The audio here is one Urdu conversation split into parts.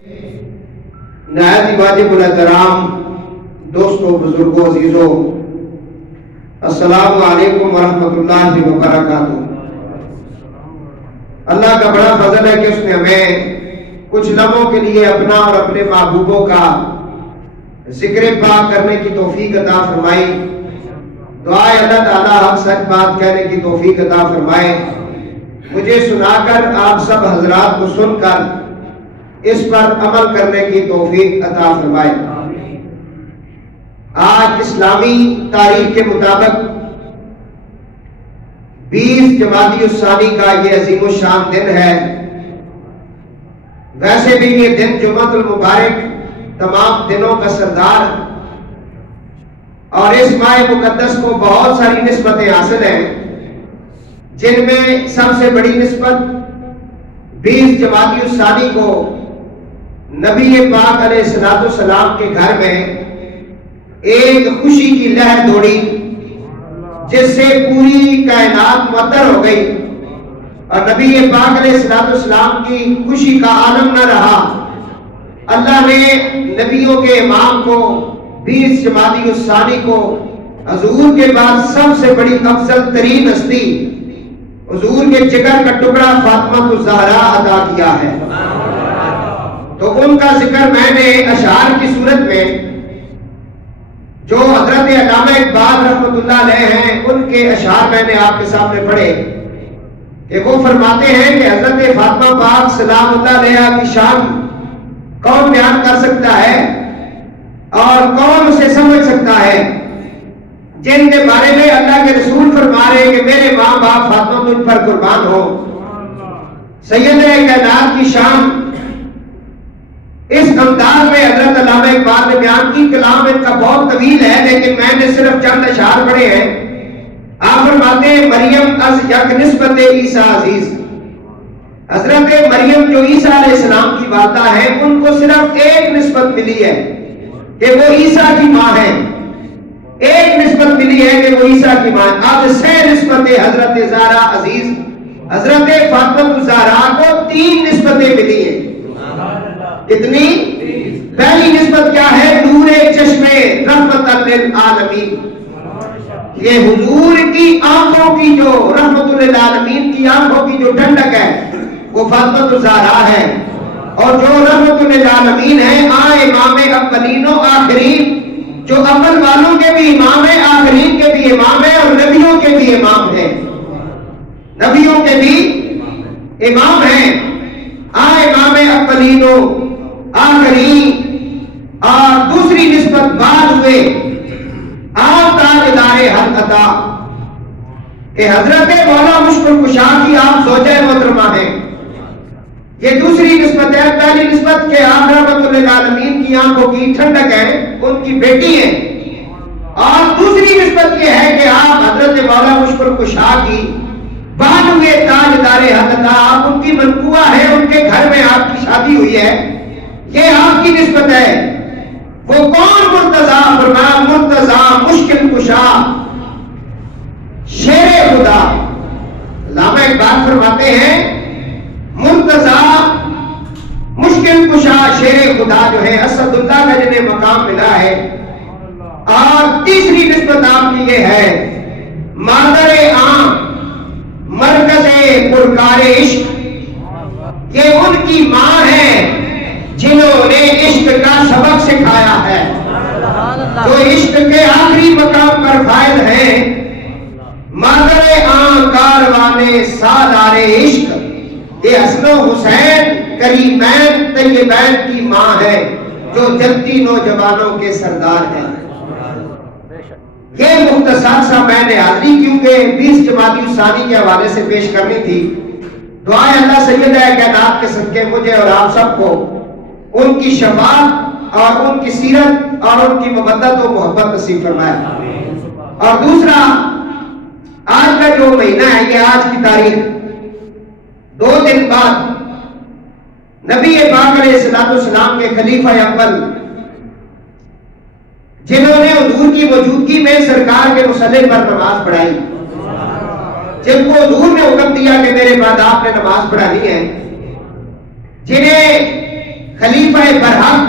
نہایت واجب الاحترام دوستوں، بزرگوں، عزیزوں، السلام علیکم ورحمۃ اللہ وبرکاتہ۔ اللہ کا بڑا فضل ہے کہ اس نے ہمیں کچھ لمحوں کے لیے اپنا اور اپنے محبوبوں کا ذکر پاک کرنے کی توفیق عطا فرمائی۔ دعا ہے اللہ تعالیٰ حق سچ بات کہنے کی توفیق عطا فرمائے، مجھے سنا کر آپ سب حضرات کو سن کر اس پر عمل کرنے کی توفیق عطا فرمائے۔ آج اسلامی تاریخ کے مطابق 20 جمادی الثانی کا یہ عظیم الشان دن ہے۔ ویسے بھی یہ دن جمعۃ المبارک تمام دنوں کا سردار، اور اس ماہ مقدس کو بہت ساری نسبتیں حاصل ہیں، جن میں سب سے بڑی نسبت 20 جمادی الثانی کو نبی پاک علیہ السلام کے گھر میں ایک خوشی کی لہر دوڑی، جس سے پوری کائنات معطر ہو گئی، اور نبی پاک علیہ السلام کی خوشی کا عالم نہ رہا۔ اللہ نے نبیوں کے امام کو 20 جمادی الثانی کو حضور کے بعد سب سے بڑی افضل ترین ہستی حضور کے جگر کا ٹکڑا فاطمہ الزہرا عطا کیا ہے۔ تو ان کا ذکر میں نے اشعار کی صورت میں، جو حضرت علامہ اقبال رحمۃ اللہ علیہ ہیں، ان کے اشعار میں نے آپ کے سامنے پڑھے کہ وہ فرماتے ہیں کہ حضرت فاطمہ پاک سلام اللہ علیہ کی شان کون بیان کر سکتا ہے اور کون اسے سمجھ سکتا ہے، جن کے بارے میں اللہ کے رسول فرما رہے ہیں کہ میرے ماں باپ فاطمہ تجھ پر قربان ہو۔ سید کائنات کی شان اس انداز میں حضرت علامہ اقبال نے بیان کی۔ کلام ان کا بہت طویل ہے، لیکن میں نے صرف چند اشعار پڑھے ہیں۔ آپ فرماتے ہیں مریم از یک نسبت عیسیٰ عزیز، حضرت مریم جو عیسیٰ علیہ السلام کی والدہ ہے، ان کو صرف ایک نسبت ملی ہے کہ وہ عیسیٰ کی ماں ہے، ایک نسبت ملی ہے کہ وہ عیسیٰ کی ماں ہے۔ اب سے نسبت حضرت زہرا عزیز، حضرت فاطمہ الزہرا کو 3 نسبتیں ملی ہیں۔ کتنی؟ پہلی نسبت کیا ہے؟ نور چشمے رحمت للعالمین، یہ حضور کی آنکھوں کی جو رحمت للعالمین کی آنکھوں کی جو ٹھنڈک ہے وہ فاطمہ الزہرا ہے، اور جو رحمت للعالمین ہے امام اولین و آخرین، جو اول والوں کے بھی امام ہے، آخرین کے بھی امام ہے، اور نبیوں کے بھی امام ہے، نبیوں کے بھی امام ہیں۔ امام اولین و آخرین۔ اور دوسری نسبت بعد ہوئے آپ تاجدار حق عطا، کہ حضرت مولا مشکل کشا کی آپ زوجہ محترمہ ہیں، یہ دوسری نسبت ہے۔ پہلی نسبت کہ آپ رحمت للعالمین کی آنکھوں کی ٹھنڈک ہے، ان کی بیٹی ہیں، اور دوسری نسبت یہ ہے کہ آپ حضرت مولا مشکل کشا کی بعد ہوئے تاجدار حق عطا، آپ ان کی منقوہ ہے، ان کے گھر میں آپ کی شادی ہوئی ہے، یہ آپ کی نسبت ہے۔ وہ کون؟ مرتضیٰ، فرمایا مرتضیٰ مشکل کشا شیر خدا۔ علامہ اقبال فرماتے ہیں مرتضیٰ مشکل کشا شیر خدا جو ہے اسد اللہ کا جنہیں مقام ملا ہے۔ اور تیسری نسبت آپ کی یہ ہے مادر عام مرکز پرکار عشق، یہ ان کی ماں ہے جنہوں نے عشق کا سبق سکھایا ہے، جو عشق کے آخری مقام پر فائز ہیں۔ مادر عام کاروانے سالار عشق، یہ حسن و حسین کریمین طیبین کی ماں ہے، جو جلتی نوجوانوں کے سردار ہیں۔ یہ مختصر سا میں نے حاضری کیونکہ 20 جمادی الثانی کے حوالے سے پیش کرنی تھی۔ دعائیں اللہ سیدہ کائنات کے صدقے مجھے اور آپ سب کو ان کی شفاعت اور ان کی سیرت اور ان کی مودت و محبت نصیب فرمائے۔ اور دوسرا، آج کا جو مہینہ ہے، یہ آج کی تاریخ 2 دن بعد نبی پاک علیہ السلام کے خلیفہ اول، جنہوں نے حضور کی موجودگی میں سرکار کے مصلی پر نماز پڑھائی، جن کو حضور نے حکم دیا کہ میرے بعد آپ نے نماز پڑھانی ہے، جنہیں خلیفہ برحق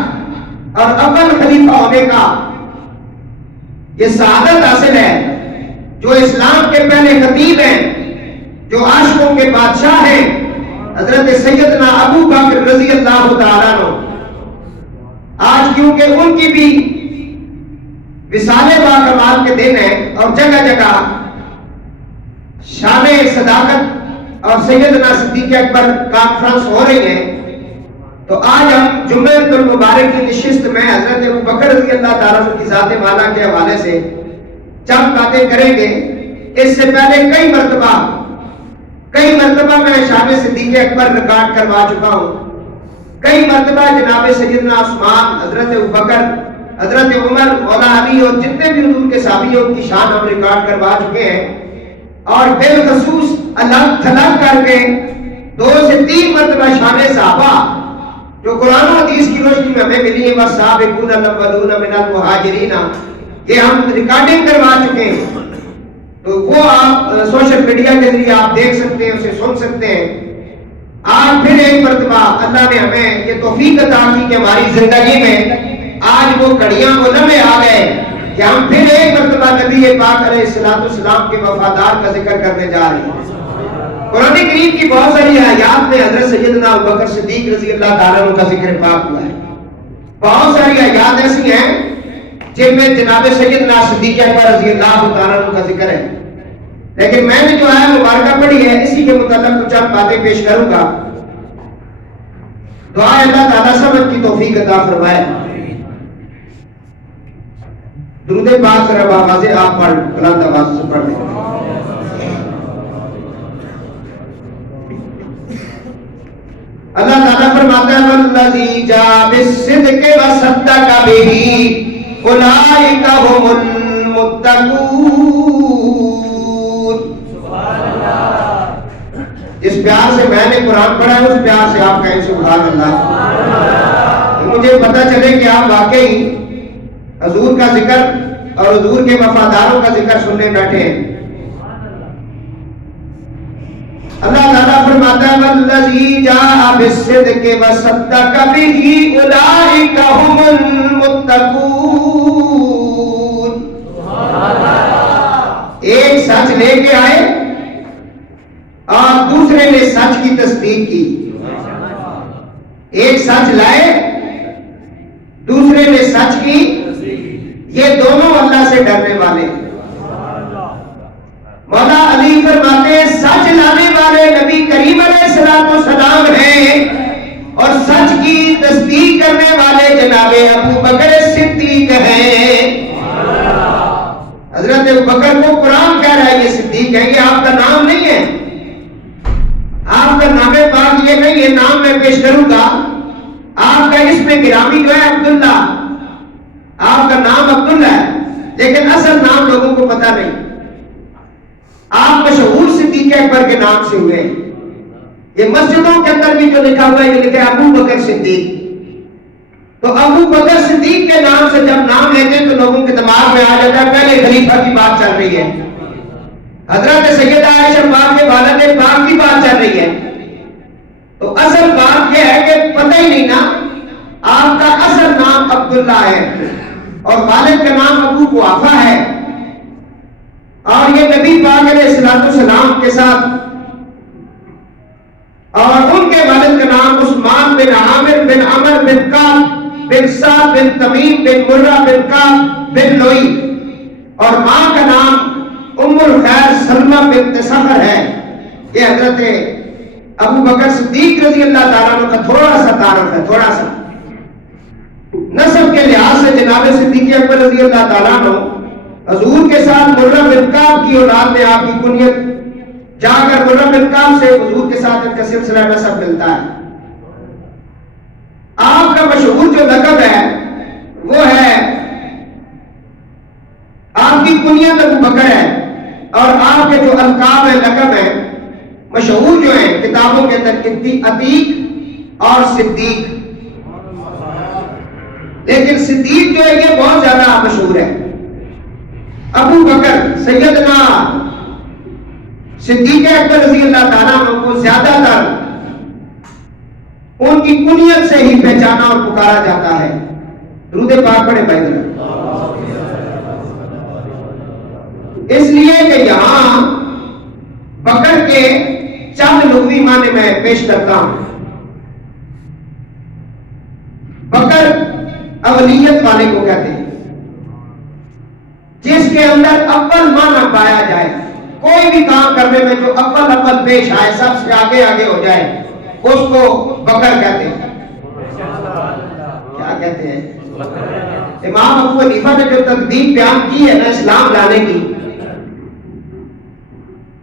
اور اول خلیفہ ہونے کا یہ سعادت حاصل ہے، جو اسلام کے پہلے خطیب ہیں، جو عاشقوں کے بادشاہ ہیں، حضرت سیدنا ابو بکر رضی اللہ تعالیٰ عنہ، آج کیونکہ ان کی بھی وصال باکمال کے دن ہیں اور جگہ جگہ شان صداقت اور سیدنا صدیق اکبر کانفرنس ہو رہی ہیں، تو آج ہم جمعۃ المبارک کی نشست میں حضرت ابو بکر رضی اللہ تعالیٰ عنہ کی ذات مالا کے حوالے سے چند باتیں کریں گے۔ اس سے پہلے کئی مرتبہ میں شان صدیق اکبر ریکارڈ کروا چکا ہوں، کئی مرتبہ جناب سیدنا عثمان، حضرت ابوبکر، حضرت عمر، مولا علی اور جتنے بھی حضور کے صحابیوں کی شان ہم ریکارڈ کروا چکے ہیں، اور بالخصوص الگ تھلگ کر کے 2 سے 3 مرتبہ شان صحابہ جو قرآن و حدیث کی روشنی میں ہمیں ملی ہے، والسابقون الاولون من المہاجرین، یہ ہم ریکارڈنگ کروا چکے ہیں، تو وہ آپ سوشل میڈیا کے ذریعے آپ دیکھ سکتے ہیں، اسے سن سکتے ہیں۔ آج پھر ایک مرتبہ اللہ نے ہمیں یہ توفیق عطا کی کہ ہماری زندگی میں آج وہ گھڑیاں، وہ لمحے آ گئے کہ ہم پھر ایک مرتبہ نبی پاک علیہ السلام کے وفادار کا ذکر کرنے جا رہے ہیں۔ قرآن کریم کی بہت ساری آیات میں حضرت سیدنا ابوبکر صدیق رضی اللہ تعالیٰ عنہ کا ذکر پاک ہوا ہے، بہت ساری آیات ایسی ہیں جن میں جناب سیدنا صدیق اکبر رضی اللہ تعالیٰ عنہ کا ذکر ہے، لیکن میں نے جو ہے مبارکہ پڑھی ہے، اسی کے متعلق کچھ چند باتیں پیش کروں گا۔ دعا اللہ تعالیٰ سمجھ کی توفیق عطا فرمائے۔ درود پاک ذرا آواز آپ پڑھ، بلند آواز سے پڑھ لیں۔ اللہ تعالیٰ فرماتا ہے والذی جاء بالصدق وصدق بہ اولئک هم المتقون۔ جس پیار سے میں نے قرآن پڑھا ہے اس پیار سے آپ کہیں سبحان اللہ، مجھے پتہ چلے کہ آپ واقعی حضور کا ذکر اور حضور کے وفاداروں کا ذکر سننے بیٹھے ہیں۔ اللہ تعالیٰ فرماتا ہے والذی جاء بالصدق وصدق بہ اولئک هم المتقون۔ ایک سچ لے کے آئے اور دوسرے نے سچ کی تصدیق کی، ایک سچ لائے دوسرے نے سچ کی، یہ دونوں اللہ سے ڈرنے والے۔ مولا علی فرماتے ہیں سچ لانے والے نبی کریم علیہ السلام ہیں اور سچ کی تصدیق کرنے والے جناب ابو بکر صدیق ہیں۔ حضرت ابو بکر کو قرآن کہہ رہا ہے یہ صدیق ہے، یہ آپ کا نام نہیں ہے، آپ کا نام پاک یہ نہیں، یہ نام میں پیش کروں گا۔ آپ کا اسم گرامی جو ہے عبداللہ، آپ کا نام عبداللہ ہے، لیکن اصل نام لوگوں کو پتہ نہیں۔ آپ مشہور صدیق اکبر کے نام سے ہوئے، یہ مسجدوں کے اندر بھی جو لکھا ہوا ہے یہ لکھا ہے ابو بکر صدیق۔ تو ابو بکر صدیق کے نام سے جب نام لیتے ہیں تو لوگوں کے دماغ میں آ جاتا ہے پہلے خلیفہ کی بات چل رہی ہے، حضرت سیدہ عائشہ پاک کے والد پاک کی بات چل رہی ہے۔ تو اصل بات یہ ہے کہ پتہ ہی نہیں نا، آپ کا اصل نام عبداللہ ہے اور والد کا نام ابو قحافہ ہے، اور یہ نبی پاک علیہ السلام کے ساتھ، اور ان کے والد کا نام عثمان بن عامر بن عمر بن کعب بن سعد بن تمیم بن مرہ بن کعب بن لوئی، اور ماں کا نام ام الخیر سلمہ بنت صخر ہے۔ یہ حضرت ابو بکر صدیق رضی اللہ تعالیٰ عنہ کا تھوڑا سا تعارف ہے، تھوڑا سا نسب کے لحاظ سے جناب صدیق اکبر رضی اللہ تعالیٰ عنہ حضور کے ساتھ مرہ بن کعب کی اولاد میں آپ کی کنیت جا کر مرہ بن کعب سے حضور کے ساتھ ان کا سلسلہ نسب ملتا ہے۔ آپ کا مشہور جو لقب ہے وہ ہے، آپ کی کنیت ابو بکر ہے، اور آپ کے جو القاب ہیں، لقب ہیں مشہور جو ہیں کتابوں کے اندر عتیق اور صدیق، لیکن صدیق جو ہے یہ بہت زیادہ مشہور ہے۔ ابو بکر سیدنا صدیق اکبر رضی اللہ تعالیٰ عنہ کو زیادہ تر ان کی کنیت سے ہی پہچانا اور پکارا جاتا ہے. درود پاک پڑھے بھائی ذرا. اس لیے کہ یہاں بکر کے چند لغوی معنی میں پیش کرتا ہوں. بکر اولیت والے کو کہتے ہیں، جس کے اندر اول معنی پایا جائے. کوئی بھی کام کرنے میں جو اول پیش آئے، سب سے آگے ہو جائے، اس کو بکر کہتے ہیں. کیا کہتے ہیں؟ امام ابو حنیفہ نے جو تدبیر بیان کی ہے نا اسلام لانے کی،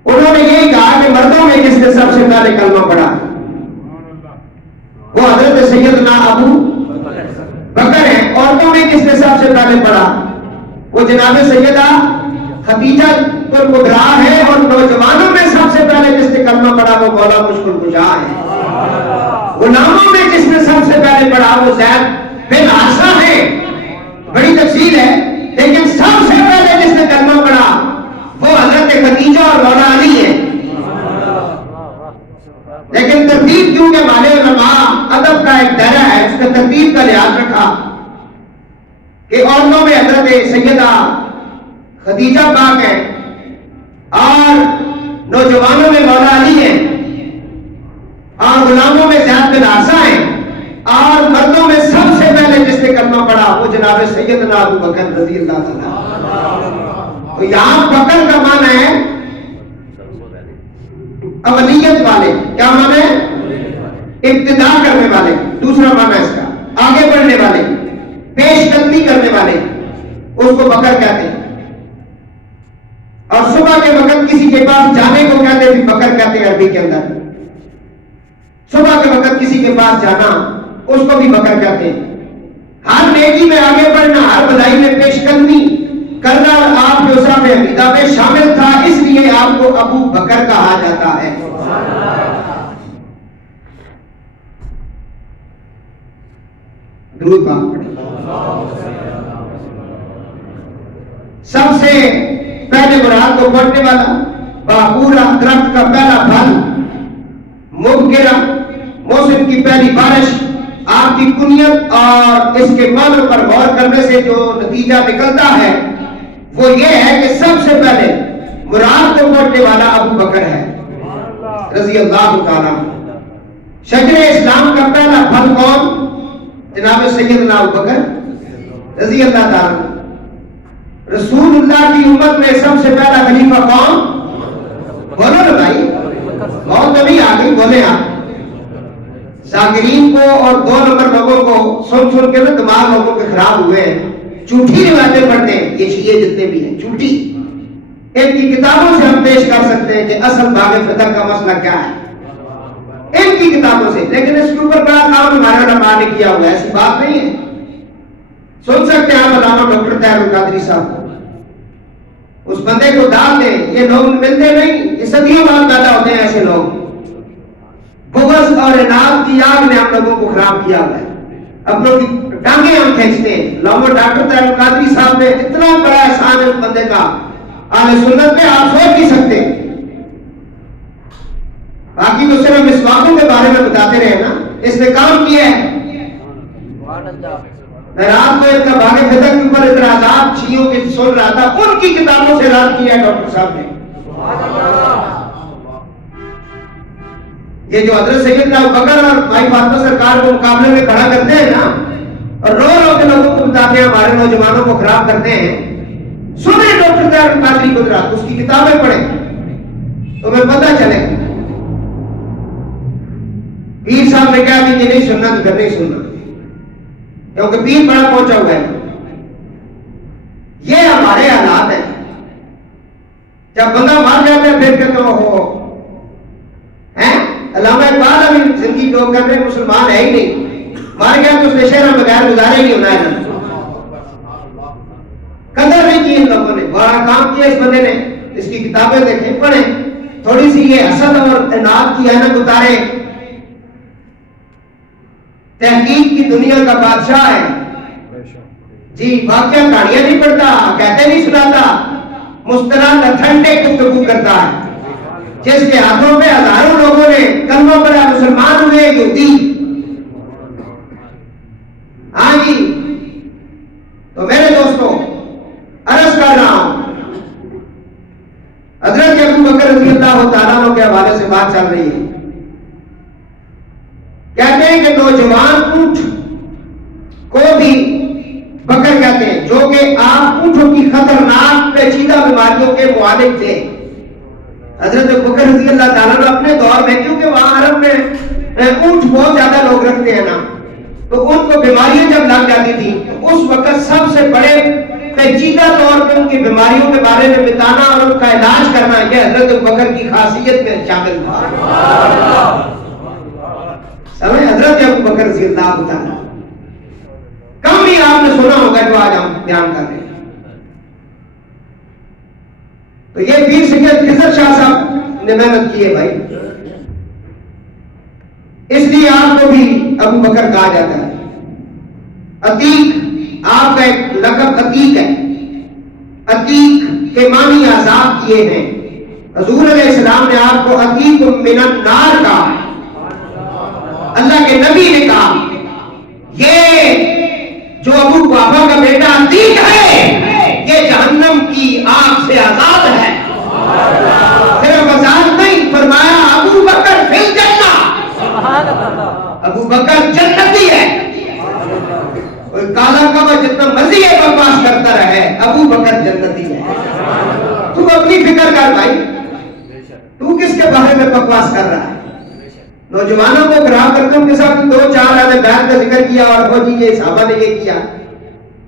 انہوں نے یہی کہا کہ مردوں میں جس نے سب سے پہلے کلمہ پڑھا وہ حضرت سیدنا ابو بکر ہے. عورتوں میں جس نے سب سے پہلے پڑھا وہ جناب سیدہ خدیجہ کبریٰ ہے. اور نوجوانوں میں سب سے پہلے جس نے کلمہ پڑھا وہ مولا مشکل کشا ہے. غلاموں میں جس نے سب سے پہلے پڑھا وہ زید بن حارثہ ہے. بڑی تفصیل ہے، لیکن سب سے پہلے جس نے کلمہ پڑھا وہ حضرت خدیجہ اور مولا علی ہے. لیکن ترتیب کیونکہ ہمارے علماء ادب کا ایک دائرہ ہے، اس نے ترتیب کا لحاظ رکھا کہ عورتوں میں حضرت سیدہ خدیجہ پاک ہے اور نوجوانوں میں مولا علی ہے اور غلاموں میں زید بن حارثہ ہیں اور مردوں میں سب سے پہلے جس نے کلمہ پڑھا وہ جناب سیدنا ابو بکر رضی اللہ تعالیٰ. تو یہاں بکر کا معنی ہے اولیت والے. کیا معنی ہے؟ ابتدا کرنے والے. دوسرا معنی اس کا آگے بڑھنے والے، پیش قدمی کرنے والے، اس کو بکر کہتے ہیں. اور صبح کے وقت کسی کے پاس جانے کو کہتے ہیں بکر کہتے ہیں عربی کے اندر. صبح کے وقت کسی کے پاس جانا اس کو بھی بکر کہتے ہیں. ہر نیکی میں آگے بڑھنا، ہر بھلائی میں پیش قدمی کرنا آپ کے صاحب حمیدہ میں شامل تھا، اس لیے آپ کو ابو بکر کہا جاتا ہے. درود پاک پڑھیں. سب سے پہلے مراد کو پڑھنے والا، باپورا درخت کا پہلا پھل، مبکرہ موسم کی پہلی بارش. آپ کی کنیت اور اس کے معنی پر غور کرنے سے جو نتیجہ نکلتا ہے وہ یہ ہے کہ سب سے پہلے مراد کو پڑھنے والا ابو بکر ہے رضی اللہ تعالیٰ. شجر اسلام کا پہلا پھل کون؟ جناب سیدنا ابو بکر رضی اللہ تعالیٰ. رسول اللہ کی امت میں سب سے پہلا خلیفہ کون؟ بولو نا بھائی، بہت کبھی آ گئی، بولے آپ. ذاکرین کو اور 2 نمبر لوگوں کو سن کے نا دماغ لوگوں کے خراب ہوئے ہیں. جھوٹی روایتیں پڑھتے ہیں یہ شیعہ جتنے بھی ہیں، جھوٹی. ان کی کتابوں سے ہم پیش کر سکتے ہیں کہ اصل باغ فتح کا مسئلہ کیا ہے، ان کی کتابوں سے. لیکن اس کے اوپر بڑا کام ہمارے علماء نے کیا ہوا ہے، ایسی بات نہیں ہے. سن سکتے ہیں آپ علامہ ڈاکٹر طاہر القادری صاحب کو، اس بندے کو ڈال دیں. یہ لوگ ملتے نہیں، یہ صدیوں بعد پیدا ہوتے ہیں ایسے لوگ. بغض اور اناد کی آگ نے ہم لوگوں کو خراب کیا ہوا ہے. اپنوں کی ٹانگیں ہم کھینچتے ہیں. علامہ ڈاکٹر طاہر القادری صاحب نے اتنا بڑا احسان ہے اس بندے کا اہل سنت میں آپ سوچ نہیں سکتے. باقی تو صرف مسواکوں کے بارے میں بتاتے رہے نا، اس نے کام کیا ہے. میں رات کو ان کا باغ فتح کے اوپر اعتراضات شیعوں کے سن رہا تھا، ان کی کتابوں سے رد کیا ہے ڈاکٹر صاحب نے. یہ جو حضرت سیدنا ابو بکر اور بھائی فاطمہ سرکار کو مقابلے میں کھڑا کرتے ہیں نا اور رو کے لوگوں کو بتاتے ہیں، ہمارے نوجوانوں کو خراب کرتے ہیں. سنیں ڈاکٹر طاہر القادری کو ذرا، اس کی کتابیں پڑھیں تو ہمیں پتہ چلے. پیر صاحب نے کہا کہ یہ نہیں سننا تو پھر نہیں سننا، کیونکہ پیر بڑا پہنچا ہوا ہے. یہ ہمارے حالات ہیں. جب بندہ مار جاتا ہے پھر کہتے ہو علامہ اقبال ابھی زندگی لوگ کر رہے مسلمان ہے ہی نہیں، مار گیا تو اس نے شہر بغیر گزارے نہیں ہونا ہے. قدر نہیں کی ان لوگوں نے، بڑا کام کیا اس بندے نے. اس کی کتابیں دیکھیں، پڑھیں، تھوڑی سی یہ حسد اور اناد کی اینک اتارے. تحقیق کی دنیا کا بادشاہ ہے جی. واقعہ کہانیاں نہیں پڑھتا، کہتے نہیں سناتا، مستند اتھینٹک گفتگو کرتا ہے. جس کے ہاتھوں پہ ہزاروں لوگوں نے کلمہ پڑھا، مسلمان ہوئے، یہودی حوالے سے بات چل رہی ہے. کہتے ہیں کہ نوجوان اونٹ کو بھی بکر کہتے ہیں، جو کہ آپ اونٹوں کی خطرناک پیچیدہ بیماریوں کے معالج تھے. حضرت بکر رضی اللہ تعالیٰ نے اپنے دور میں، کیونکہ وہاں عرب میں اونٹ بہت زیادہ لوگ رکھتے ہیں نا، تو ان کو بیماریاں جب لگ جاتی تھی تو اس وقت سب سے بڑے پیچیدہ طور پر ان کی بیماریوں کے بارے میں بتانا اور ان کا علاج کرنا، یہ حضرت بکر کی خاصیت میں شامل تھا. سمجھ حضرت ابو بکر رضی اللہ تعالیٰ کم بھی آپ نے سنا ہوگا جو آج ہم بیان کر رہے ہیں. تو یہ پیر سید خضر شاہ صاحب نے محنت کی ہے بھائی، اس لیے آپ کو بھی ابو بکر کہا جاتا ہے. عتیق آپ کا ایک لقب عتیق ہے. عتیق کے معنی آزاد کیے ہیں. حضور علیہ السلام نے آپ کو عتیق من النار کہا. اللہ کے نبی نے کہا یہ جو ابو قحافہ کا بیٹا عتیق ہے یہ جہنم کی آگ سے آزاد ہے. صرف آزاد نہیں فرمایا ابو بکر فی الجنہ، ابو بکر جنتی ہے. کوئی کالا کبا جتنا مرضی ہے بکواس کرتا رہے، ابو بکر جنتی ہے. تو اپنی فکر کر بھائی، تو کس کے بارے میں بکواس کر رہا ہے؟ نوجوانوں کو گراہ کرتے ان کے ساتھ 2-4 اہل بیت کا ذکر کیا اور وہ جی یہ صحابہ نے یہ کیا،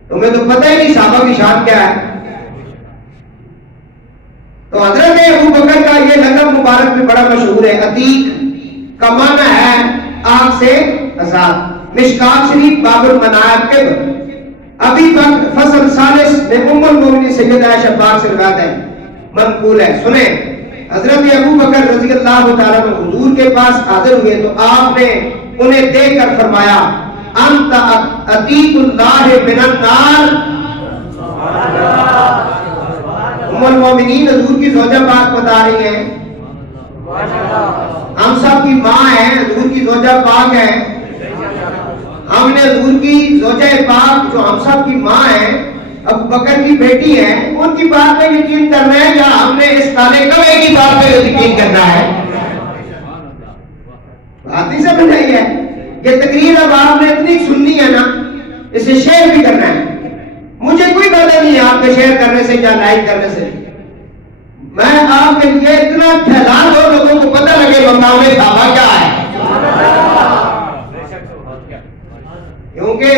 تمہیں تو پتہ ہی نہیں صحابہ کی شان کیا ہے. تو حضرت ابو بکر کا یہ لقب مبارک میں بڑا مشہور ہے. عتیق کا معنی ہے آگ سے آزاد. مشکات شریف باب المناقب ابھی فصل ثالث میں ام المومنین سیدہ عائشہ پاک سے روایت ہے، منقول ہے. سنیں، حضرت ابو بکر رضی اللہ تعالیٰ عنہ حضور کے پاس حاضر ہوئے تو آپ نے انہیں دیکھ کر فرمایا انت عتیق اللہ من النار. ام المومنین حضور کی زوجہ پاک بتا رہی ہیں، ہم سب کی ماں ہیں، حضور کی زوجہ پاک ہے. ہم نے حضور کی زوجہ پاک جو ہم سب کی ماں ہیں، ابو بکر کی بیٹی ہے، ان کی بات پہ یقین کرنا ہے یا ہم نے اس کالے کبے کی بات پہ یقین کرنا ہے؟ بات نہیں سمجھ آئی ہے. یہ تقریر اب آپ نے اتنی سننی ہے نا، اسے شیئر بھی کرنا ہے. مجھے کوئی بات نہیں آپ کے شیئر کرنے سے یا لائک کرنے سے. میں آپ کے لیے اتنا پھیلا دو لوگوں کو پتہ لگے مقام صحابہ کیا ہے. کیونکہ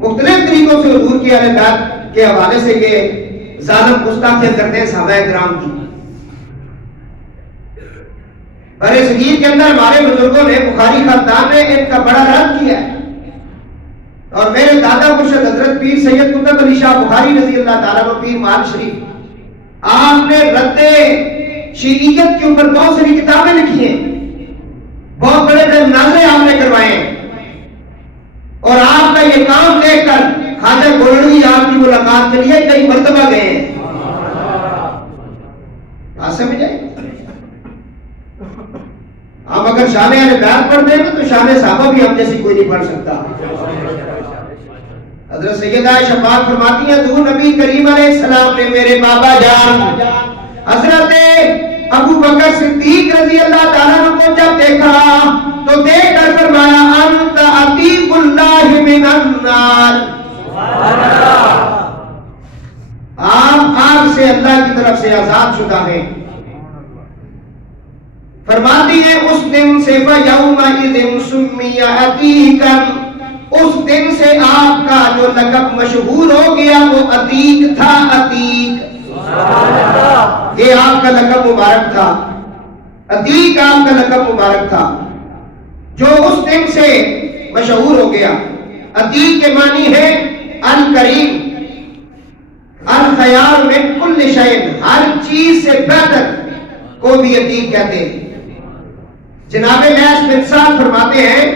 مختلف طریقوں سے حضور کی اہل بیت کے حوالے سے یہ ظالم گستاخی کرتے ہیں صحابہ کرام کی. برے صغیر کے اندر ہمارے بزرگوں نے، بخاری خاندان نے ان کا بڑا رد کیا ہے. اور میرے دادا مرشد حضرت پیر سید قطب علی شاہ بخاری رضی اللہ تعالیٰ عنہ پیر مال شریف، آپ نے رد شیعیت کے اوپر بہت ساری کتابیں لکھی ہیں، بہت بڑے بڑے مناظرے آپ نے کروائے ہیں. اور آپ کا یہ کام دیکھ کر خواجہ گولڑوی آپ کی ملاقات کے لیے کئی مرتبہ گئے ہیں. آپ سمجھ آئے؟ ہم اگر شان اہل بیت پڑھتے ہیں تو شان صحابہ بھی ہم جیسی کوئی نہیں پڑھ سکتا. حضرت سیدہ عائشہ پاک فرماتی ہیں حضور نبی کریم علیہ السلام نے میرے بابا جان حضرت ابو بکر صدیق رضی اللہ تعالیٰ عنہ کو جب دیکھا تو دیکھ کر فرمایا انت عتیق اللہ من النار. آپ آگ سے اللہ کی طرف سے آزاد شدہ ہیں. فرماتی ہے اس دن سے فَيَوْمَئِذٍ سُمِّيَ عَتِيقًا، اس دن سے آپ کا جو لقب مشہور ہو گیا وہ عتیق تھا. عتیق یہ آپ کا لقب مبارک تھا. عتیق آپ کا لقب مبارک تھا جو اس دن سے مشہور ہو گیا. عتیق کے معنی ہے الکریم، الخیال من کل شیء، ہر چیز سے بہتر کو بھی عتیق کہتے ہیں. جناب لیث بن سعد فرماتے ہیں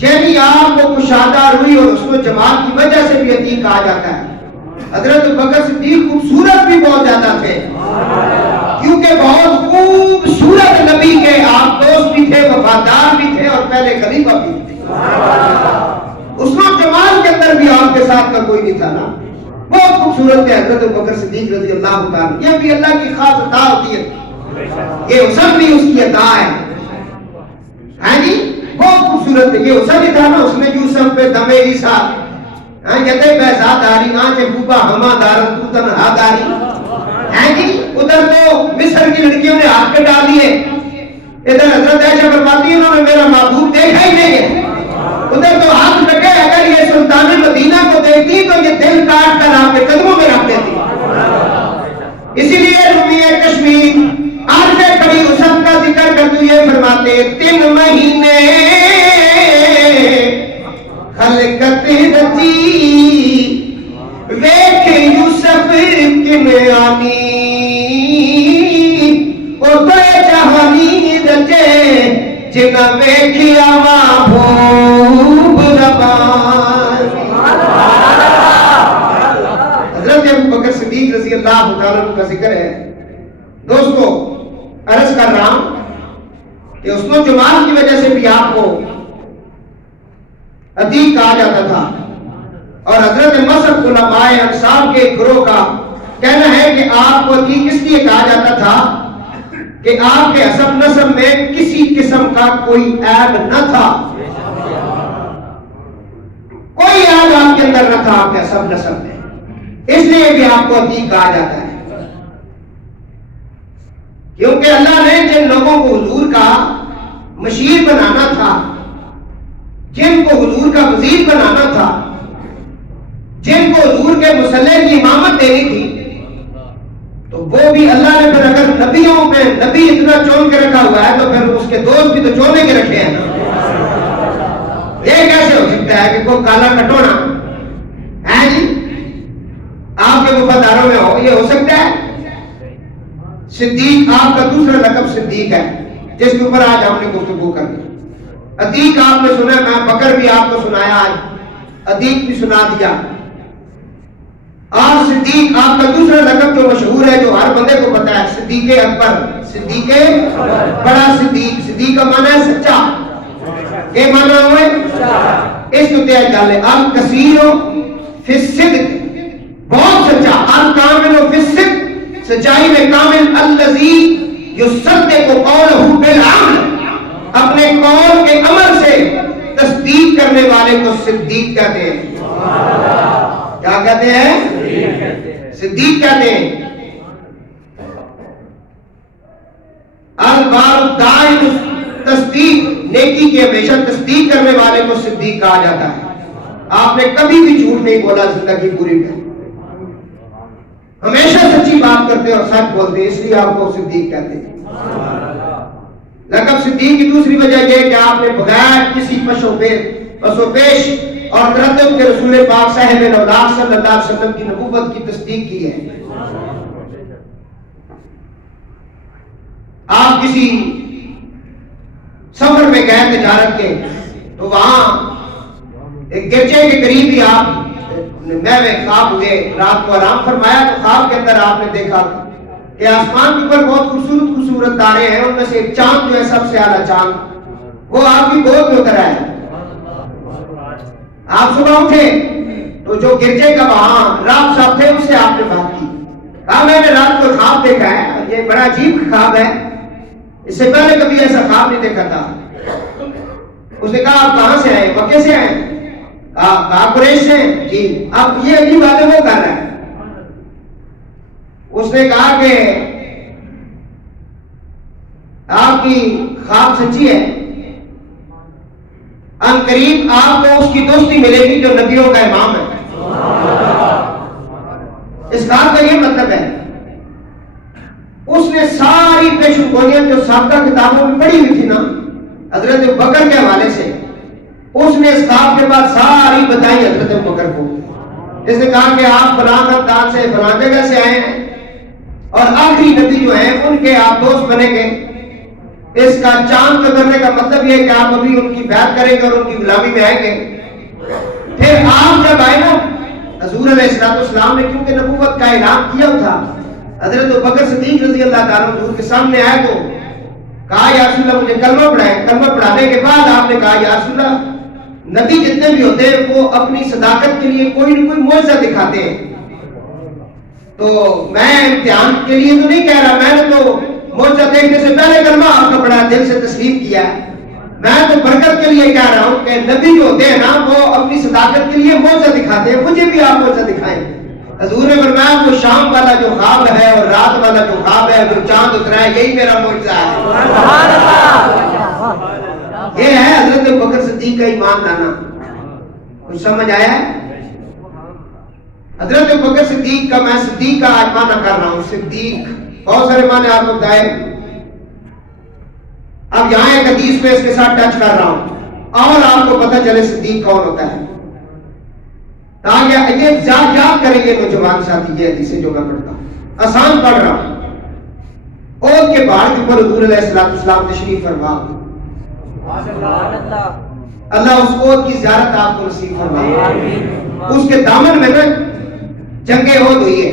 یعنی آپ کو کشادہ روئی اور حسن و جمال کی وجہ سے بھی عتیق کہا جاتا ہے. حضرت بکر صدیق خوبصورت بھی بہت زیادہ تھے کیونکہ بہت خوبصورت نبی کے آپ دوست بھی تھے، وفادار بھی تھے اور پہلے خلیفہ بھی تھے. حسن و جمال کے اندر بھی آپ کے ساتھ کا کوئی نہیں تھا نا. بہت خوبصورت ہے حضرت بکر صدیق رضی اللہ تعالیٰ. یہ بھی اللہ کی خاص عطا ہوتی ہے. یہ حسن بھی اس کی عطا ہے. ہاں جی بہت خوبصورت ہے. یہ حسن ہی تھا نا اس نے یوسف پہ دمے عیسیٰ یدے بیزا داری آنچے بوبا ہما دارن تو تنہا داری. ہیں جی ادھر تو مصر کی لڑکیوں نے ہاتھ پہ ڈال دیے, ادھر حضرت عائشہ فرماتی ہیں انہوں نے میرا محبوب دیکھا ہی نہیں ہے. ادھر تو ہاتھ لگے, اگر یہ سلطان مدینہ کو دیکھتی تو یہ دل کاٹ کر آپ کے قدموں میں رکھ دیتی. اسی لیے رومی کشمیر عرض کڑی حسن کا ذکر کرتے یہ فرماتے 3 مہینے خلقت رچی ویکھ یوسف کنعانی او تو جہانی رچے جنہ ویکھیا محبوب ربان. حضرت ابوبکر صدیق رضی اللہ تعالیٰ عنہ کا ذکر ہے. دوستو عرض کر رہا ہوں کہ حسن و جمال کی وجہ سے بھی آپ کو عتیق کہا جاتا تھا, اور حضرت مصعب علماء انصار کے گروہ کا کہنا ہے کہ آپ کو عتیق اس لیے کہا جاتا تھا کہ آپ کے حسب نسب میں کسی قسم کا کوئی عیب نہ تھا, کوئی عیب آپ کے اندر نہ تھا آپ کے حسب نسب میں, اس لیے بھی آپ کو عتیق کہا جاتا ہے. کیونکہ اللہ نے جن لوگوں کو حضور کا مشیر بنانا تھا, جن کو حضور کا وزیر بنانا تھا, جن کو حضور کے مصلی کی امامت دینی تھی, تو وہ بھی اللہ نے پھر اگر نبیوں میں نبی اتنا چون کے رکھا ہوا ہے تو پھر اس کے دوست بھی تو چونے کے رکھے ہیں نا. یہ کیسے ہو سکتا ہے کہ کوئی کالا کٹونا ہے جی آپ کے وفاداروں میں ہو؟ یہ ہو سکتا ہے؟ صدیق آپ کا دوسرا لقب صدیق ہے جس کے اوپر آج ہم نے گفتگو کر دی. عتیق آپ نے سنا, میں بکر بھی آپ کو سنایا, آج عتیق بھی سنا دیا. اور صدیق آپ کا دوسرا لقب جو مشہور ہے, جو ہر بندے کو پتا ہے, صدیق اکبر, صدیق بڑا صدیق. صدیق کا معنی ہے سچا. یہ معنی ہوئے اس کو تیار ڈالے الکثیر فی الصدق, بہت سچا. الکامل فی الصدق, سچائی میں کامل. الذی یصدق قولہ بالعمل, اپنے قول کے عمل سے تصدیق کرنے والے کو صدیق کہتے ہیں. کیا کہتے ہیں؟ صدیق کہتے ہیں. البار دائم تصدیق, نیکی کی ہمیشہ تصدیق کرنے والے کو صدیق کہا جاتا ہے. آپ نے کبھی بھی جھوٹ نہیں بولا زندگی پوری میں, ہمیشہ سچی بات کرتے اور سچ بولتے, اس لیے آپ کو صدیق کہتے ہیں. لقب صدیق کی دوسری وجہ یہ کہ آپ نے بغیر کسی پسو پیش اور تردد کے رسول پاک صاحب الاولاق صلی اللہ علیہ وسلم کی نبوت کی تصدیق کی ہے. آپ کسی سفر میں گئے تجارت کے, تو وہاں ایک گرجے کے قریب ہی آپ میں خواب ہوئے, رات کو آرام فرمایا تو خواب کے اندر آپ نے دیکھا کہ آسمان کے اوپر بہت خوبصورت خوبصورت تارے ہیں, ان میں سے ایک چاند جو ہے سب سے اعلیٰ چاند, وہ آپ کی گود میں اترا ہے. آپ صبح اٹھے تو جو گرجے کا وہاں راب صاحب تھے اس سے آپ نے بات کی, کہا میں نے رات کو خواب دیکھا ہے, یہ بڑا عجیب خواب ہے, اس سے پہلے کبھی ایسا خواب نہیں دیکھا تھا. اس نے کہا آپ کہاں سے آئے؟ مکے سے آئے؟ کہا قریش سے. جی. اب یہ عجیب بات ہے وہ کر رہا ہے. اس نے کہا کہ آپ کی خواب سچی ہے, ان قریب آپ کو اس کی دوستی ملے گی جو نبیوں کا امام ہے. اس خواب کا یہ مطلب ہے. اس نے ساری پیشن گوئیاں جو سابقہ کتابوں میں پڑھی ہوئی تھی نا حضرت بکر کے حوالے سے, اس نے اس خواب کے بعد ساری بتائی حضرت بکر کو. اس نے کہا کہ آپ فلاں خاندان سے فلاں جگہ سے آئے ہیں اور آخری نبی جو ہیں ان کے آپ دوست بنیں گے. اس کا چاند کرنے کا مطلب یہ ہے کہ آپ ابھی ان کی بیعت کریں گے اور ان کی غلامی میں آئیں گے. پھر آپ جب آئے نا حضور علیہ السلام نے کیونکہ نبوت کا اعلان کیا تھا, حضرت بکر صدیق رضی اللہ تعالیٰ حضور کے سامنے آئے تو کہا یا رسول اللہ مجھے کلمہ پڑھائیں. کلمہ پڑھانے کے بعد آپ نے کہا یا رسول اللہ نبی جتنے بھی ہوتے ہیں وہ اپنی صداقت کے لیے کوئی نہ کوئی معجزہ دکھاتے ہیں, تو میں امتحان کے لیے تو نہیں کہہ رہا, میں نے تو موجہ دیکھنے سے پہلے کلمہ آپ کا پڑھا، دل سے تسلیم کیا ہے۔ میں تو برکت کے لیے کہہ رہا ہوں کہ نبی جو ہوتے ہیں نا وہ اپنی صداقت کے لیے موجہ دکھاتے ہیں، مجھے بھی آپ موجہ دکھائیں۔ حضور نے فرمایا وہ شام والا جو خواب ہے اور رات والا جو خواب ہے وہ چاند اترا ہے، یہی میرا معجزہ ہے۔ یہ ہے حضرت بکر صدیق کا ایمان لانا۔ کچھ سمجھ آیا ہے؟ حضرت بکر صدیق کا، میں صدیق کا آج معنی کر رہا ہوں، صدیق بہت سارے معنی آپ کو بتائے۔ اب یہاں ایک حدیث میں اس کے ساتھ ٹچ کر رہا ہوں اور آپ کو پتہ چلے صدیق کون ہوتا ہے، تاکہ یہ یاد کریں گے نوجوان ساتھی یہ حدیثیں جو میں پڑھتا ہوں، آسان پڑھ رہا ہوں۔ عہد کے پہاڑ کے اوپر حضور علیہ السلام تشریف فرما، اللہ اس عہد کی زیارت آپ کو نصیب فرما۔ اس کے دامن میں جنگ عہد ہوئی ہے،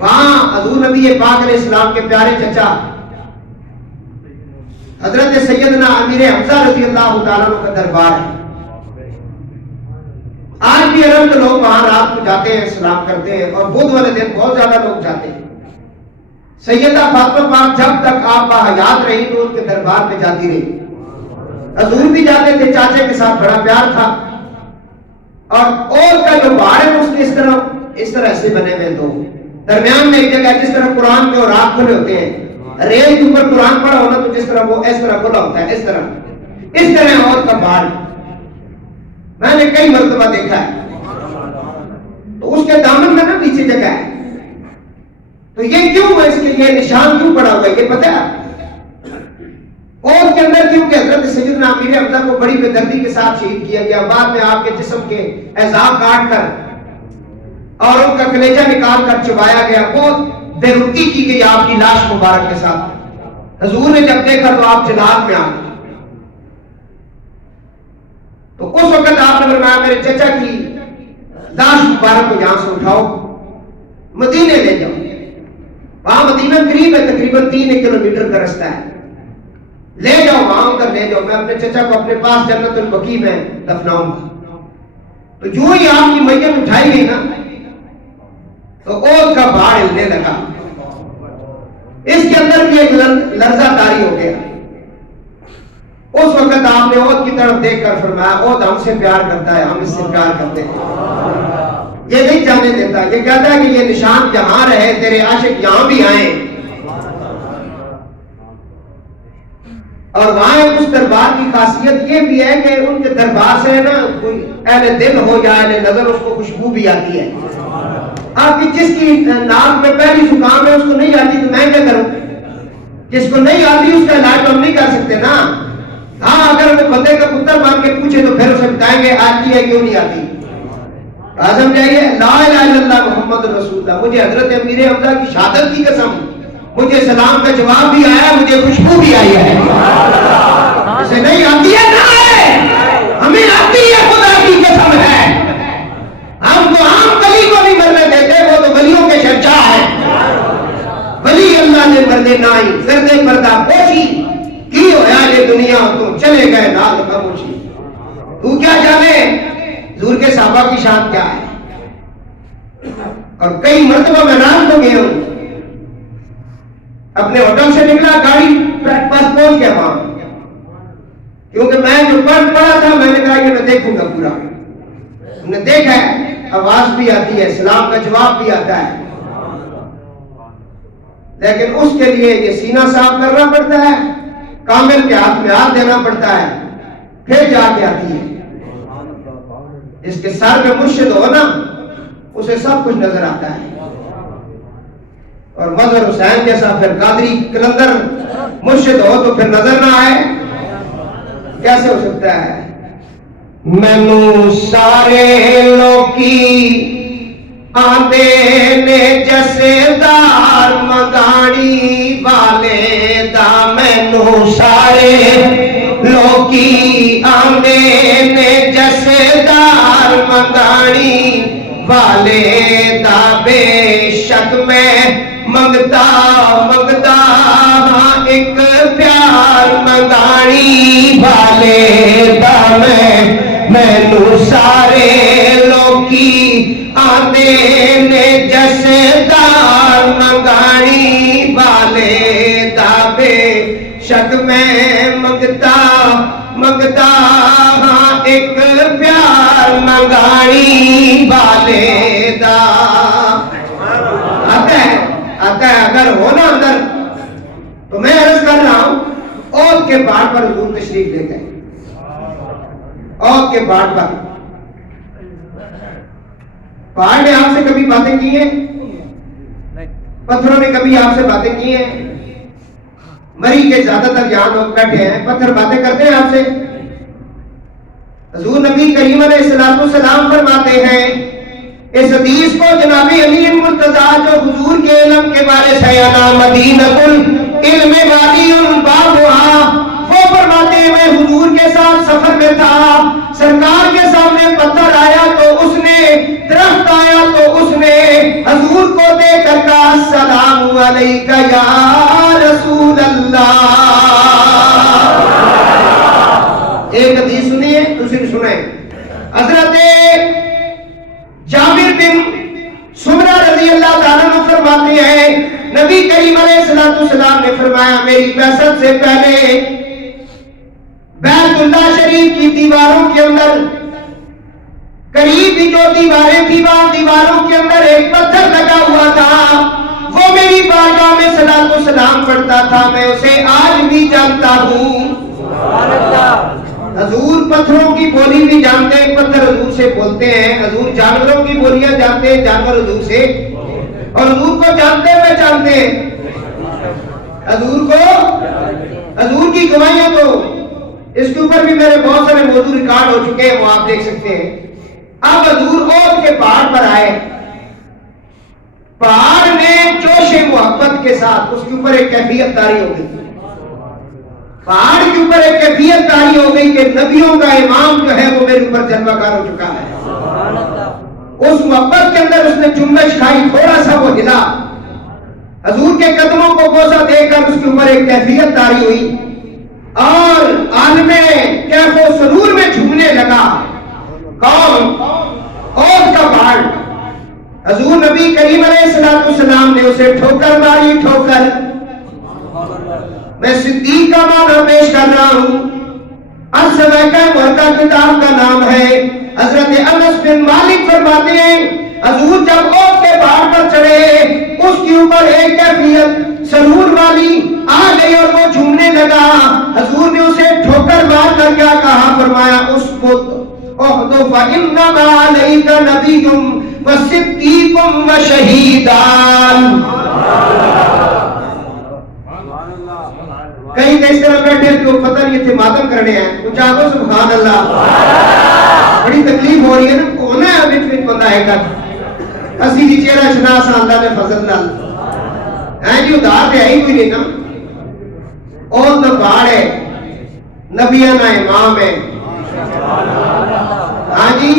وہاں حضور نبی پاک علیہ السلام کے پیارے چچا حضرت سیدنا امیر حمزہ رضی اللہ تعالیٰ عنہ کا دربار ہے۔ آج بھی عرب کے لوگ وہاں رات کو جاتے ہیں، سلام کرتے ہیں، اور بدھ والے دن بہت زیادہ لوگ جاتے ہیں۔ سیدہ فاطمہ پاک جب تک آپ باحیات رہی تو ان کے دربار پہ جاتی رہی، حضور بھی جاتے تھے، چاچے کے ساتھ بڑا پیار تھا۔ اور کا جو پہاڑ ہے اس کے اس طرح سے بنے ہوئے، دو درمیان میں ایک جگہ جس طرح قرآن کے اور رات کھلے ہوتے ہیں، ریل کے اوپر قرآن پڑھا ہونا تو جس طرح وہ اس طرح کھلا ہوتا ہے، اس طرح اور کا پہاڑ میں نے کئی مرتبہ دیکھا ہے۔ تو اس کے دامن میں نا نیچے جگہ ہے، تو یہ کیوں ہے، اس کے یہ نشان کیوں پڑا ہوا ہے یہ پتہ ہے؟ اور کے اندر کیونکہ حضرت سیدنا امیر حمزہ کو بڑی بے دردی کے ساتھ شہید کیا گیا، بعد میں آپ کے جسم کے اعضاء کاٹ کر اور ان کا کلیجہ نکال کر چبایا گیا، بہت بے رخی کی گئی آپ کی لاش مبارک کے ساتھ۔ حضور نے جب دیکھا تو آپ جلال میں آ گئے، تو اس وقت آپ نے فرمایا میرے چچا کی لاش مبارک کو یہاں سے اٹھاؤ، مدینے لے جاؤ۔ وہاں مدینہ قریب ہے، تقریباً 3 کلومیٹر کا رستہ ہے، لے جاؤ وہاں ادھر لے جاؤ، میں اپنے چچا کو اپنے پاس جنت البقیع میں دفناؤں گا۔ تو جو ہی آپ کی میت اٹھائی گئی نا تو عہد کا پہاڑ ہلنے لگا، اس کے اندر بھی ایک لرزہ طاری ہو گیا۔ اس وقت آپ نے عہد کی طرف دیکھ کر فرمایا عہد ہم سے پیار کرتا ہے، ہم اس سے پیار کرتے ہیں، یہ نہیں جانے دیتا، یہ کہتا ہے کہ یہ نشان جہاں رہے تیرے عاشق یہاں بھی آئیں۔ اور وہاں اس دربار کی خاصیت یہ بھی ہے کہ ان کے دربار سے نا کوئی اہل دل ہو یا اہل نظر اس کو خوشبو بھی آتی ہے۔ آپ کی جس کی ناک میں پہلی زکام ہے اس کو نہیں آتی تو میں کیا کروں؟ جس کو نہیں آتی اس کا علاج تو ہم نہیں کر سکتے نا۔ ہاں اگر وہ بندے کا پتر مان کے پوچھے تو پھر اسے بتائیں گے آتی ہے کیوں نہیں آتی۔ آزم جائیے لا الہ الا اللہ محمد رسول اللہ، مجھے حضرت امیر حمزہ کی شہادت کی قسم، مجھے سلام کا جواب بھی آیا، مجھے خوشبو بھی آئی ہے۔ اسے نہیں آتی ہے نہ ہے، ہمیں آتی ہے، خدا کی قسم ہے۔ ہم تو عام ولی کو نہیں مرنے دیتے، وہ تو ولیوں کے شہنشاہ ہیں۔ ولی اللہ نے مرنے نہ آئی، کردے پردہ پوشی کی ہویا یہ دنیا تو چلے گئے نال خاموشی۔ تو کیا جانے حضور کے صحابہ کی شان کیا ہے؟ اور کئی مرتبہ میں رات کو گیا ہوں، اپنے ہوٹل سے نکلا، گاڑی پاس پہنچ گیا وہاں، کیونکہ میں جو پڑھا تھا میں نے کہا کہ میں دیکھوں گا پورا۔ ہم نے دیکھا ہے، آواز بھی آتی ہے، سلام کا جواب بھی آتا ہے، لیکن اس کے لیے یہ سینہ صاف کرنا پڑتا ہے، کامل کے ہاتھ میں ہاتھ دینا پڑتا ہے، پھر جا کے آتی ہے۔ جس کے سر پہ مرشد ہو نا اسے سب کچھ نظر آتا ہے، اور مظہر حسین جیسا پھر قادری کلندر مرشد ہو تو پھر نظر نہ آئے، کیسے ہو سکتا ہے؟ مینوں سارے لوکی آندے نے جسدار مگاڑی والے دا، مینوں سارے لوکی آندے نے جسدار مگاڑی والے دا، بے شک میں منگتا ہاں ایک پیار منگاڑی والے دا، مینوں سارے لوکی آندے نے جسدار منگاڑی والے دابے شک میں منگتا ہاں ایک پیار منگائی والے دا. آتا ہے اگر ہونا اندر تو میں عرض کر رہا ہوں عہد کے پہاڑ پر حضور تشریف لے گئے. عہد کے پہاڑ پر پہاڑ نے آپ سے کبھی باتیں کی ہیں؟ پتھروں نے کبھی آپ سے باتیں کی ہیں؟ مری کے زیادہ تر یہاں لوگ بیٹھے ہیں، پتھر باتیں کرتے ہیں آپ سے؟ حضور نبی کریم علیہ السلام فرماتے ہیں اس حدیث کو جناب علی مرتضیٰ جو حضور کے علم کے بارے سے انا مدینۃ العلم والی بابھا، وہ فرماتے ہیں میں حضور کے ساتھ سفر میں تھا، سرکار کے سامنے پتھر آیا تو اس نے، درخت آیا تو اس نے حضور کو دیکھ کر کہا السلام علیکہ یا رسول اللہ. ایک حدیث سنیے دوسری سنیں. حضرت جابر بن سمرہ رضی اللہ تعالیٰ عنہ فرماتے ہیں نبی کریم علیہ السلام نے فرمایا میری بعثت سے پہلے بیت اللہ شریف کی دیواروں کے اندر قریب جو دیواریں تھی وہاں دیواروں کے اندر ایک پتھر لگا ہوا تھا، وہ میری بارگاہ میں صلاۃ و سلام پڑھتا تھا، میں اسے آج بھی جانتا ہوں. حضور پتھروں کی بولی بھی جانتے ہیں، پتھر حضور سے بولتے ہیں. حضور جانوروں کی بولیاں جانتے ہیں، جانور حضور سے، اور حضور کو جانتے ہیں پہچانتے ہیں. حضور کی گواہیاں تو اس کے اوپر بھی میرے بہت سارے موضوع ریکارڈ ہو چکے ہیں، وہ آپ دیکھ سکتے ہیں. اب حضور عہد کے پہاڑ پر آئے، پہاڑ نے جوش محبت کے ساتھ اس کے اوپر ایک کیفیت طاری ہو گئی. پہاڑ کے اوپر ایک کیفیت طاری ہو گئی کہ نبیوں کا امام جو ہے وہ میرے اوپر جلوہ کار ہو چکا ہے. اس محبت کے اندر اس نے جنبش کھائی، تھوڑا سا وہ ہلا، حضور کے قدموں کو بوسہ دے کر اس کے اوپر ایک کیفیت طاری ہوئی اور عالم کیف و سرور میں جھومنے لگا. کون؟ عہد کا پہاڑ. حضور نبی کریم علیہ السلام نے اسے ٹھوکر ماری، ٹھوکر. میں صدیق کا معنی پیش کر رہا ہوں. السویقہ ورقہ کتاب کا نام ہے. حضرت انس بن مالک فرماتے ہیں حضور جب عہد کے پہاڑ پر چڑھے اس کے اوپر ایک کیفیت سرور والی آ گئی اور وہ جھومنے لگا. حضور نے اسے ٹھوکر مار کر کیا کہا؟ فرمایا اسقط احد فإنما عليك نبي وصديق وشهيدان. کہیں اس طرح بیٹھے تو پتہ نہیں تھے ماتم کرنے ہیں، کچھ آگو سبحان اللہ. بڑی تکلیف ہو رہی ہے نا، کونا ہے بچ بچ بندہ ہے کر اسی کی چہرہ شناس اللہ نے فضل نال ہیں جی ادھار دے آئی کوئی نہیں نا. اور نہ پہاڑ ہے، نبیاں نہ امام ہے. ہاں جی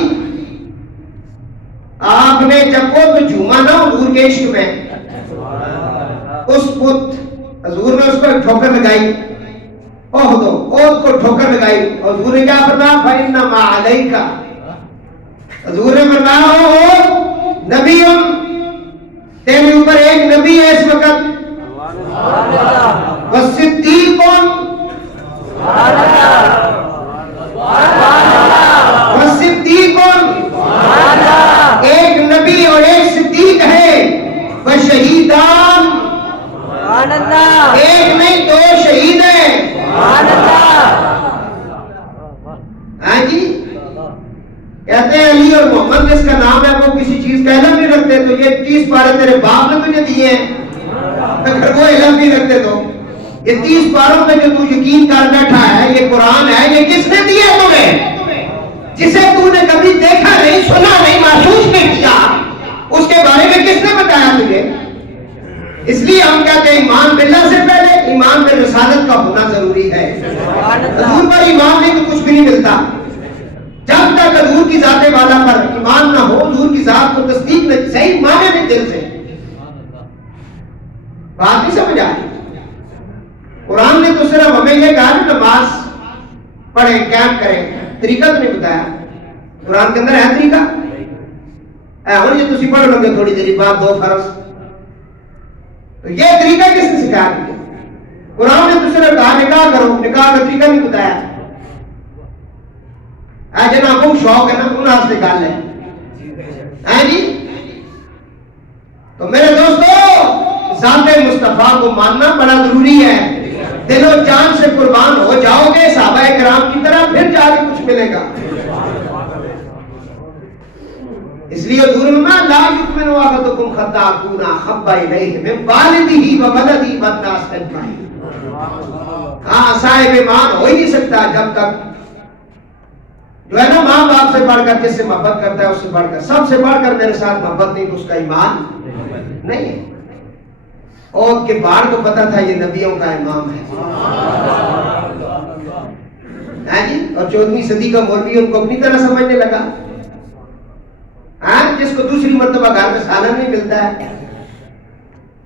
آپ نے جب وہ تو جھوما نا حضور کے عشق میں، اس بت حضور نے اس کو ایک ٹھوکر لگائی، عہد کو ٹھوکر لگائی. حضور نے کیا فرمایا؟ فإنما علیک. حضور نے فرمایا نبی تیرے اوپر ایک نبی ہے اس وقت، والصدیق والصدیق ایک نبی اور ایک صدیق ہے. وشہیدان ایک نہیں دو شہید ہیں. ہاں جی کہتے ہیں علی اور محمد جس کا نام ہے وہ کسی چیز کا علم نہیں رکھتے، تو یہ 30 پارے تیرے باپ نے تجھے دیے ہیں، اگر وہ علم نہیں رکھتے تو یہ 30 پاروں میں جو تو یقین کر بیٹھا ہے یہ قرآن ہے، یہ کس نے دیے تمہیں؟ جسے تو نے کبھی دیکھا نہیں، سنا نہیں، محسوس نہیں کیا، اس کے بارے میں کس نے بتایا تجھے؟ اس لیے ہم کہتے ہیں ایمان باللہ سے پہلے ایمان بالرسالت کا ہونا ضروری ہے. حضور پر ایمان نہیں تو کچھ بھی نہیں ملتا. جب تک حضور کی ذات والا پر ایمان نہ ہو، حضور کی ذات کو تصدیق نہیں، صحیح معنی نہیں دل سے. بات نہیں سمجھ آئی؟ قرآن نے تو صرف ہمیں یہ کہا کہ نماز پڑھیں، قیام کریں، طریقہ تو نہیں بتایا. قرآن کے اندر ہے طریقہ؟ ہوں جی تسی پڑھ لو گے تھوڑی دیر بعد 2 فرض تو یہ طریقہ کس نے سکھایا تمہیں؟ قرآن نے دوسرے کہا نکاح کرو، نکاح کا طریقہ نہیں بتایا. جنہوں کو شوق ہے نا انہوں سے گل ہے جی. تو میرے دوستو ذات مصطفیٰ کو ماننا بڑا ضروری ہے. دل و جان سے قربان ہو جاؤ گے صحابہ کرام کی طرح، پھر جا کے کچھ ملے گا. اس لیے حضور نے لا یؤمن احدکم حتی اکون احب الیہ من والدہ وولدہ والناس اجمعین. ہاں صاحب ایمان ہو ہی نہیں سکتا جب تک جو ہے نا ماں باپ سے بڑھ کر جس سے محبت کرتا ہے اس سے بڑھ کر، سب سے بڑھ کر میرے ساتھ محبت نہیں تو اس کا ایمان نہیں ہے. عود کے پہاڑ کو پتا تھا یہ نبیوں کا امام ہے جی. اور 14ویں صدی کا مولوی ان کو اپنی طرح سمجھنے لگا. جس کو دوسری مرتبہ گھر میں سالن نہیں ملتا ہے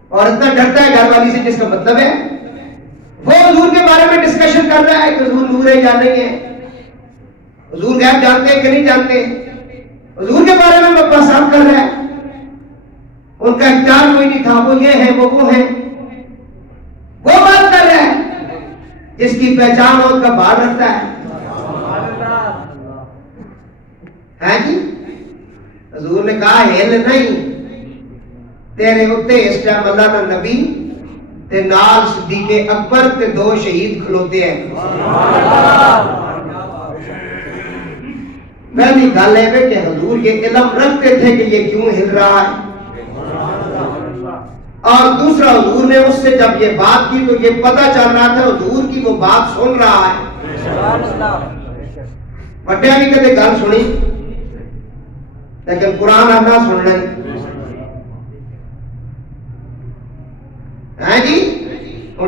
اور اتنا ڈرتا ہے گھر والی سے، جس کا مطلب ہے وہ حضور کے بارے میں ڈسکشن کر رہا ہے کہ حضور نور ہے یا نہیں ہے، حضور غیب جانتے ہیں کہ نہیں جانتے، حضور کے بارے میں بحث کر رہا ہے. ان کا اختیار کوئی نہیں تھا، وہ یہ ہے وہ ہے، وہ بات کر رہا ہے جس کی پہچان اور کا بار رکھتا ہے جی. حضور نے کہا ہل نہیں تیرے اتنے اس ٹائم اللہ کا نبی تے نال صدیق اکبر تے 2 شہید کھلوتے ہیں. پہلی گل ہے کہ حضور یہ علم رکھتے تھے کہ یہ کیوں ہل رہا ہے، اور دوسرا حضور نے اس سے جب یہ بات کی تو یہ پتہ چل رہا تھا حضور کی وہ بات سن رہا ہے. بڑے بھی کہتے گل سنی لیکن قرآن آنا سن لیں جی.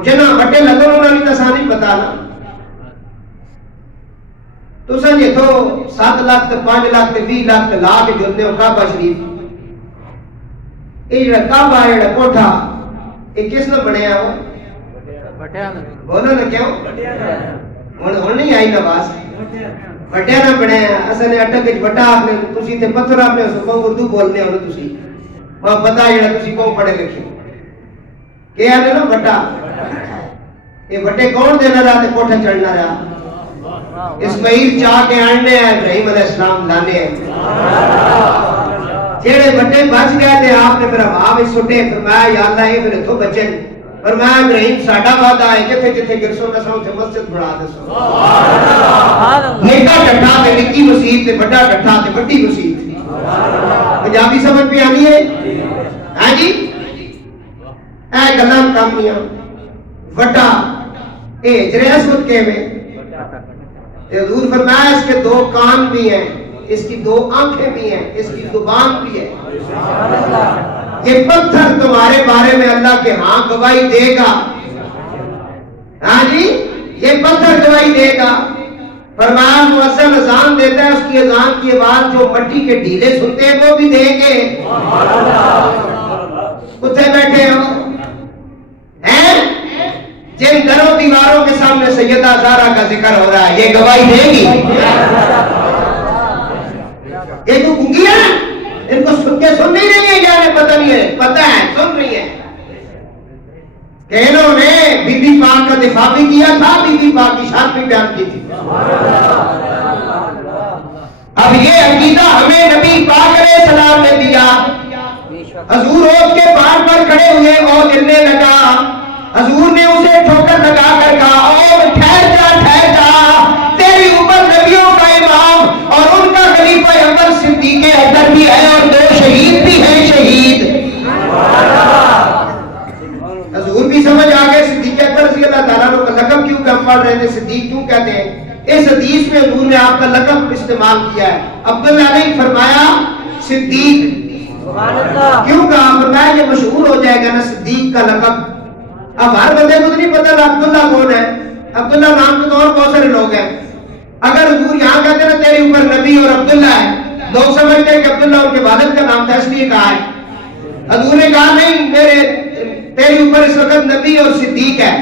جنہاں بڑے لگن انہوں نے دسا نہیں پتا نا. تو سمجھے تو 7 لاکھ تے 5 لاکھ تے 20 لاکھ تے لا کے جلتے ہو کعبہ شریف. یہ جڑا کعبہ ہے جڑا کوٹھا یہ کس نے بنایا ہو؟ بولو نا کیوں ہن نہیں آئی نا باس بڑے نہ بنایا. اصل نے اٹک وچ بڑا آپ نے تسی تے پتھر آپ نے سو اردو بولنے ہو تسی وہ پتہ ہے جڑا تسی کو پڑھے لکھے کہ ہے نا بڑا. یہ بڑے کون دینا رہا تے کوٹھا چڑھنا رہا. اسماعیل چاہ کے آنے ہیں ابراہیم علیہ السلام لانے ہیں. جیڑے بڑے بچ گئے تھے آپ نے پھر ہوا وچ سٹے. فرمایا یا اللہ یہ پھر تو بچے. فرمایا ابراہیم ساڈا وعدہ ہے جتھے جتھے گرسو نسو تے مسجد بنا دسو. سبحان اللہ. نکا ڈٹھا تے نکی مسجد تے بڑا ڈٹھا تے بڑی مسجد تھی. پنجابی سمجھ پہ آنی ہے ہاں جی. اے گلاں کامیاں وڈا اے ہجر اسود کے میں حضور فرمایا اس کے 2 کان بھی ہیں، اس کی 2 آنکھیں بھی ہیں، اس کی زبان بھی ہے. یہ پتھر تمہارے بارے میں اللہ کے ہاں گواہی دے گا. ہاں جی یہ پتھر گواہی دے گا. فرمایا مؤذن اذان دیتا ہے اس کی اذان کی آواز جو مٹی کے ڈھیلے سنتے ہیں وہ بھی دیں گے. کتنے بیٹھے ہو جن دروں دیواروں کے سامنے سیدہ زہرا کا ذکر ہو رہا ہے یہ گواہی دے گی. یہ تو گنگی ہے ان کو سن کے سن نہیں رہی ہے یا انہیں پتہ نہیں ہے؟ پتہ ہے سن رہی ہے کہ انہوں نے بی بی پاک کا دفاع بھی کیا تھا، بی بی پاک کی شان بھی بیان کی تھی. اب یہ عقیدہ ہمیں نبی پاک علیہ السلام نے دیا. حضور عود کے پہاڑ پر کھڑے ہوئے اور گرنے لگا. حضور نے اسے ٹھوکر لگا کر کہا اور ٹھہر جا تیری اوپر نبیوں کا امام اور ان کا خلیفہ اول صدیق اکبر بھی ہے اور 2 شہید بھی ہیں شہید. حضور بھی سمجھ آ گئے صدیق اکبر رضی اللہ تعالیٰ عنہ کا لقب کیوں ہم پڑھ رہے تھے صدیق کیوں کہتے ہیں. اس حدیث میں حضور نے آپ کا لقب استعمال کیا ہے. عبداللہ نے فرمایا صدیق کیوں کہا؟ فرمایا یہ مشہور ہو جائے گا نا صدیق کا لقب. اب ہر بندے کو نہیں پتا نا عبداللہ کون ہے. عبداللہ نام کے تو اور بہت سارے لوگ ہیں. اگر حضور یہاں کہتے نا تیرے اوپر نبی اور عبداللہ ہے، لوگ سمجھتے ہیں کہ عبداللہ ان کے والد کا نام تھا اس لیے کہا ہے. حضور نے کہا نہیں تیرے اوپر اس وقت نبی اور صدیق ہے.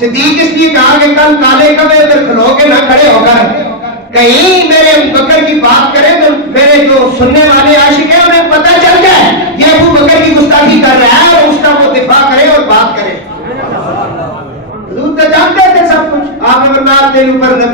صدیق اس لیے کہا کہ کل کالے کبے ادھر کھلو کے نہ کھڑے ہو کر کہیں میرے بکر کی بات کریں تو میرے جو سننے والے عاشق ہیں انہیں پتہ چل جائے یہ ابو بکر کی گستاخی کر رہا ہے اور اس کا وہ دفاع کرے اور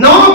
9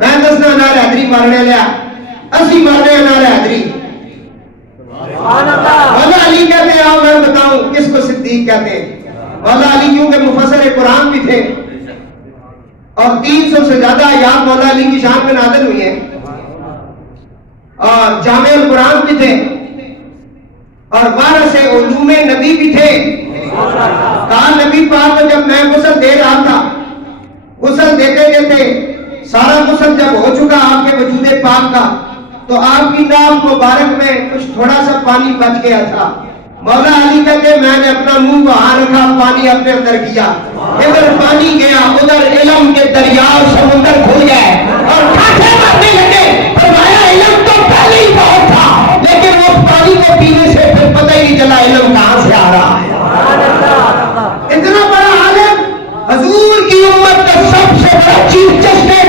میں دسنا نال حیدری مارنے لیا، اسی مارنے نال حیدری۔ مولا علی کہتے ہیں آؤ میں بتاؤں کس کو صدیق کہتے ہیں۔ مولا علی کیونکہ مفسر قرآن بھی تھے اور 300 سے زیادہ آیات مولا علی کی شان میں نازل ہوئی ہیں، اور جامع القرآن بھی تھے، اور وارث علوم نبی بھی تھے۔ کہا نبی پاک کو جب میں غسل دے رہا تھا، غسل دیتے دیتے سارا غسل جب ہو چکا آپ کے وجود پاک کا، تو آپ کی ناک مبارک میں کچھ تھوڑا سا پانی بچ گیا تھا۔ مولا علی کہتے میں نے اپنا منہ وہاں رکھا، پانی اپنے اندر کیا، ادھر پانی گیا، ادھر علم کے دریا اور سمندر کھل گئے اور ٹھاٹھے مارنے لگے۔ فرمایا علم تو پہلے ہی بہت تھا، لیکن وہ پانی کو پینے سے پھر پتہ ہی نہیں چلا علم کہاں سے آ رہا ہے۔ اتنا بڑا عالم، حضور کی امت کا سب سے بڑا چیف جسٹس،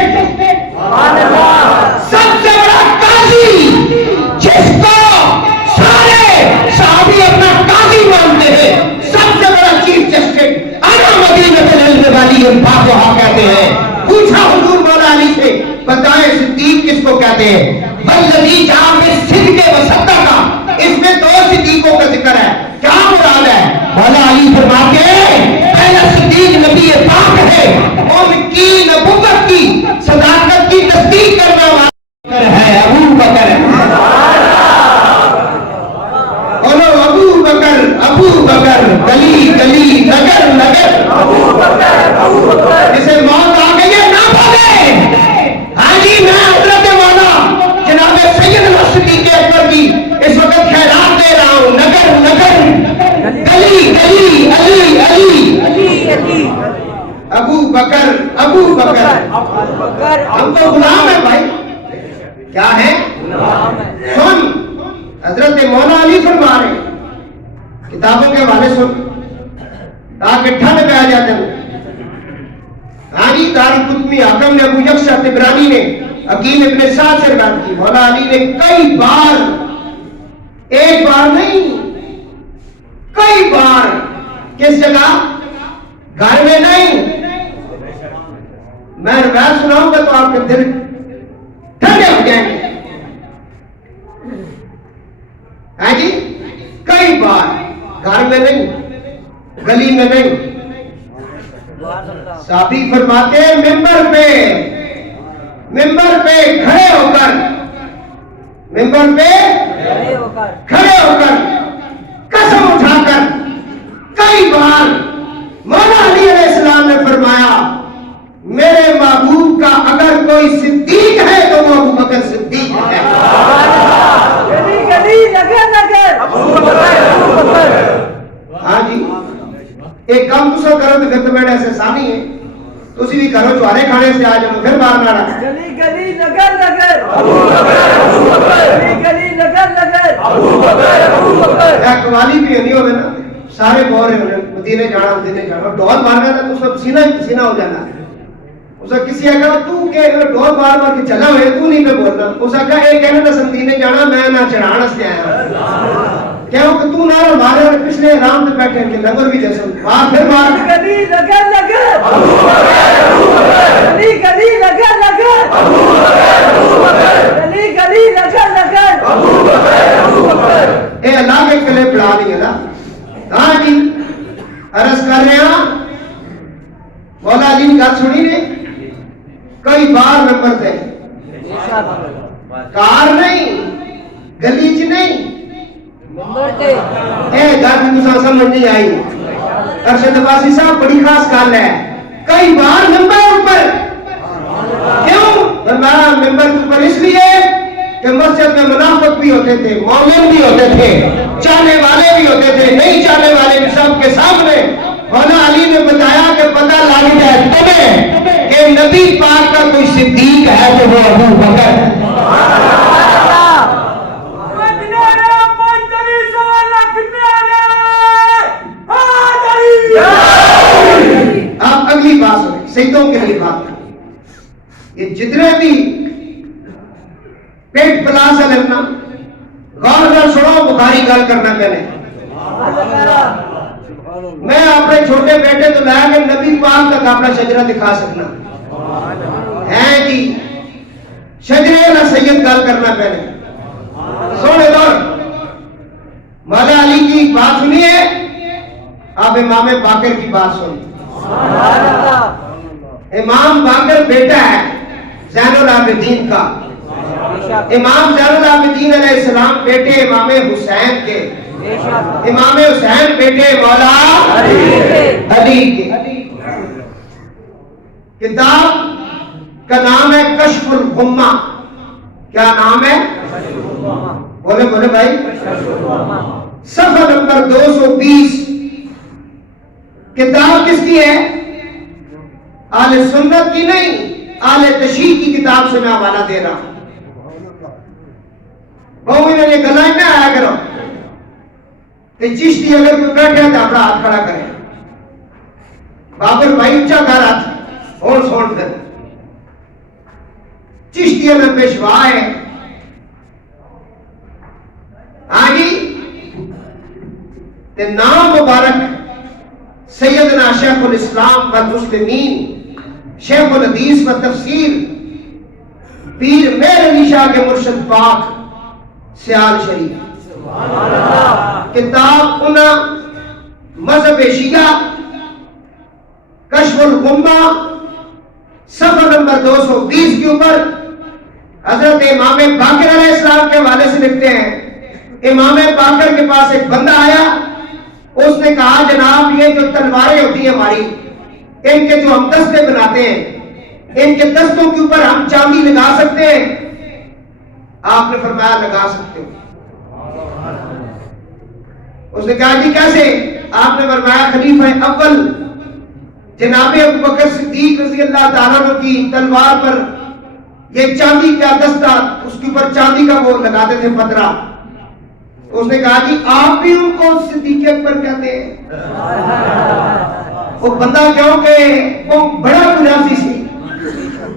سب سے بڑا قاضی، جس کو سارے صحابی اپنا قاضی مانتے ہیں، سب سے بڑا چیف جسٹس انا مدینۃ العلم والی فاطمہ کہتے ہیں۔ پوچھا حضور مولا علی سے بتائیں صدیق کس کو کہتے ہیں؟ والذی جاء بالصدق وصدق، اس میں 2 صدیقوں کا ذکر ہے، کیا مراد ہے؟ مولا علی فرماتے ہیں پہلا صدیق نبی پاک ہے، ان کی نبوت کی صداقت کی تصدیق کرنے والا ہے ابو بکر۔ بولو ابو بکر، ابو بکر، گلی گلی نگر نگر ابو بکر، ابو بکر۔ جسے موت آ گئی ہے نہ بولے، ہاں جی میں حضرت مولا جناب سیدنا صدیق اکبر کی اس وقت خیرات دے رہا ہوں، نگر نگر گلی گلی علی علی ابو بکر، ابو بکر۔ ہم تو غلام ہیں بھائی، کیا ہے؟ سن حضرت مولا علی فرما رہے ہیں، کتابوں کے حوالے سن تاکہ ٹھنڈ پہ آ جاتے ہیں۔ ہاں جی دارالقطنی حاکم نے ابو یکشع طبرانی نے عقیل ابن سعد سے بات کی، مولا علی نے کئی بار، ایک بار نہیں کئی بار، کس جگہ؟ گھر میں نہیں، میں روایت سناؤں گا تو آپ کے دل ٹھنڈے ہو جائیں گے۔ ہاں جی کئی بار، گھر میں نہیں، گلی میں نہیں۔ صحابی فرماتے ہیں ممبر پہ کھڑے ہو کر، ممبر پہ کھڑے ہو کر قسم اٹھا کر کئی بار مولا علی علیہ السلام نے فرمایا میرے محبوب کا اگر کوئی صدیق ہے تو وہ ابو بکر صدیق ہے۔ ہاں جی ایک کام تسا کرو تو پھر تو میرے ایسے سانی ہے، تسی بھی کرو چوارے کھانے سے آ جاؤ پھر مارنا رہا۔ گلی گلی نگر نگر ابو بکر، ابو بکر، گلی گلی نگر نگر ابو بکر، ابو بکر۔ ایک قوالی بھی نہیں ہوگا نا، سارے بول رہے ہونے مدینے جانا، ڈول مارنا تھا تو سب سینہ پسینہ ہو جانا۔ اسے کسی نے کہا تو کہ ڈول مار کے چلا ہوئے تو نہیں پہ بولنا، اسے کہا ایک کہنا تھا مدینے جانا میں نہ چڑھانا سے آیا کہو کہ تو نہ مارے اور پچھلے رام سے بیٹھے کہ لنگر بھی جیسے مار پھر مار۔ گلی لگر لگر ابو بکر، ابو بکر، گلی گلی لگر لگر ابو بکر، ابو بکر، گلی گلی لگر لگر ابو بکر، ابو بکر۔ اے اللہ کے کلے پڑھا نہیں ہے نا۔ ہاں جی عرض کر رہے ہیں مولا علی کی بات سنی نے کئی بار نمبر تھے، کار نہیں گلی چ نہیں، اے گھر میں تسا سمجھ نہیں آئی۔ ارشد عباسی صاحب بڑی خاص گل ہے، کئی بار نمبر اوپر، کیوں؟ فرمایا نمبر اوپر اس لیے کہ مسجد میں منافق بھی ہوتے تھے، مومن بھی ہوتے تھے، چاہنے والے بھی ہوتے تھے، نہیں چاہنے والے بھی، سب کے سامنے مولا علی نے بتایا کہ پتہ لگ جائے تمہیں کہ نبی پاک کا کوئی صدیق ہے تو وہ ابو بکر۔ آپ اگلی بات سنیں، سیدوں کے لیے بات کریں، یہ جتنے بھی پیٹ پلاس ہے نا غور کر سنو، بخاری گل کرنا پہلے۔ میں اپنے چھوٹے بیٹے تو لایا کہ نبی پاک تک اپنا شجرہ دکھا سکنا ہے جی، شجرے نہ سید گل کرنا پہلے سونے دور مولا علی کی بات سنیے، آپ امام باقر کی بات سنیے۔ امام باقر بیٹا ہے زین العابدین کا، امام زین العابدین علیہ السلام بیٹے امام حسین کے، امام حسین بیٹے مولا علی کے۔ کتاب کا نام ہے کشف الغمہ۔ کیا نام ہے؟ بولے بولے بھائی، صفحہ نمبر 220۔ کتاب کس کی ہے؟ اہل سنت کی نہیں، اہل تشیع کی کتاب سے میں حوالہ دے رہا ہوں۔ بہو میں یہ گلا نہ آیا کرو کہ چشتی اگر کوئی بیٹھے تو اپنا ہاتھ کھڑا کرے۔ بابر بھائی اچھا کر ہاتھ اور سون کر چشتی میں پیشوا ہے۔ آگی تے نام مبارک سیدنا شیخ الاسلام والمسلمین، شیخ الحدیث و تفسیر پیر مہر علی شاہ کے مرشد پاک سیال شریف۔ کتاب انہا مذہب شیعہ کشف الغمہ صفحہ نمبر 220 کے اوپر حضرت امام باقر علیہ السلام کے حوالے سے لکھتے ہیں، امام باقر کے پاس ایک بندہ آیا، اس نے کہا جناب یہ جو تلواریں ہوتی ہیں ہماری، ان کے جو ہم دستے بناتے ہیں، ان کے دستوں کے اوپر ہم چاندی لگا سکتے ہیں؟ آپ نے فرمایا لگا سکتے ہو۔ اس نے کہا جی کیسے؟ آپ نے فرمایا خلیفہ اول جناب ابوبکر صدیق رضی اللہ تعالیٰ عنہ کی تلوار پر یہ چاندی کا دستہ، اس کے اوپر چاندی کا وہ لگاتے تھے پترا۔ اس نے کہا جی آپ بھی ان کو صدیق اکبر کہتے ہیں؟ وہ بندہ کیوں کہ وہ بڑا مجازی سی،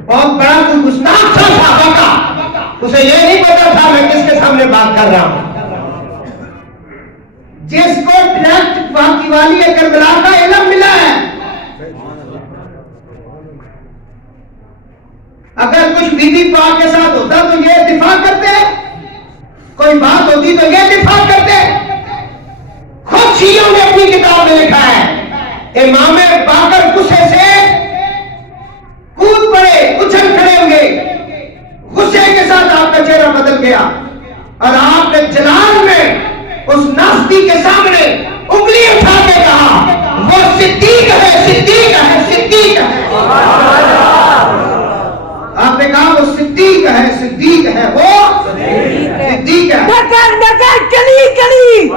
بہت بڑا کوئی گستاخ تھا صحابہ کا، اسے یہ نہیں پتا تھا میں کس کے سامنے بات کر رہا ہوں۔ جس کو ڈائریکٹ باقی والی کربلا کا علم ملا ہے، اگر کچھ بی بی پاک کے ساتھ ہوتا تو یہ دفاع کرتے، کوئی بات ہوتی تو یہ دفاع کرتے۔ خود شیعوں نے اپنی کتاب میں لکھا ہے امام باقر غصے سے کود پڑے، اچھل کھڑے ہوئے، غصے کے ساتھ آپ کا چہرہ بدل گیا اور آپ نے جلال میں اس ناستی کے سامنے انگلی اٹھا کے کہا وہ صدیق ہے، صدیق ہے، صدیق ہے۔ آپ نے کہا وہ صدیق ہے، صدیق ہے، وہ صدیق ہے۔ نکر نکر کلی کلی،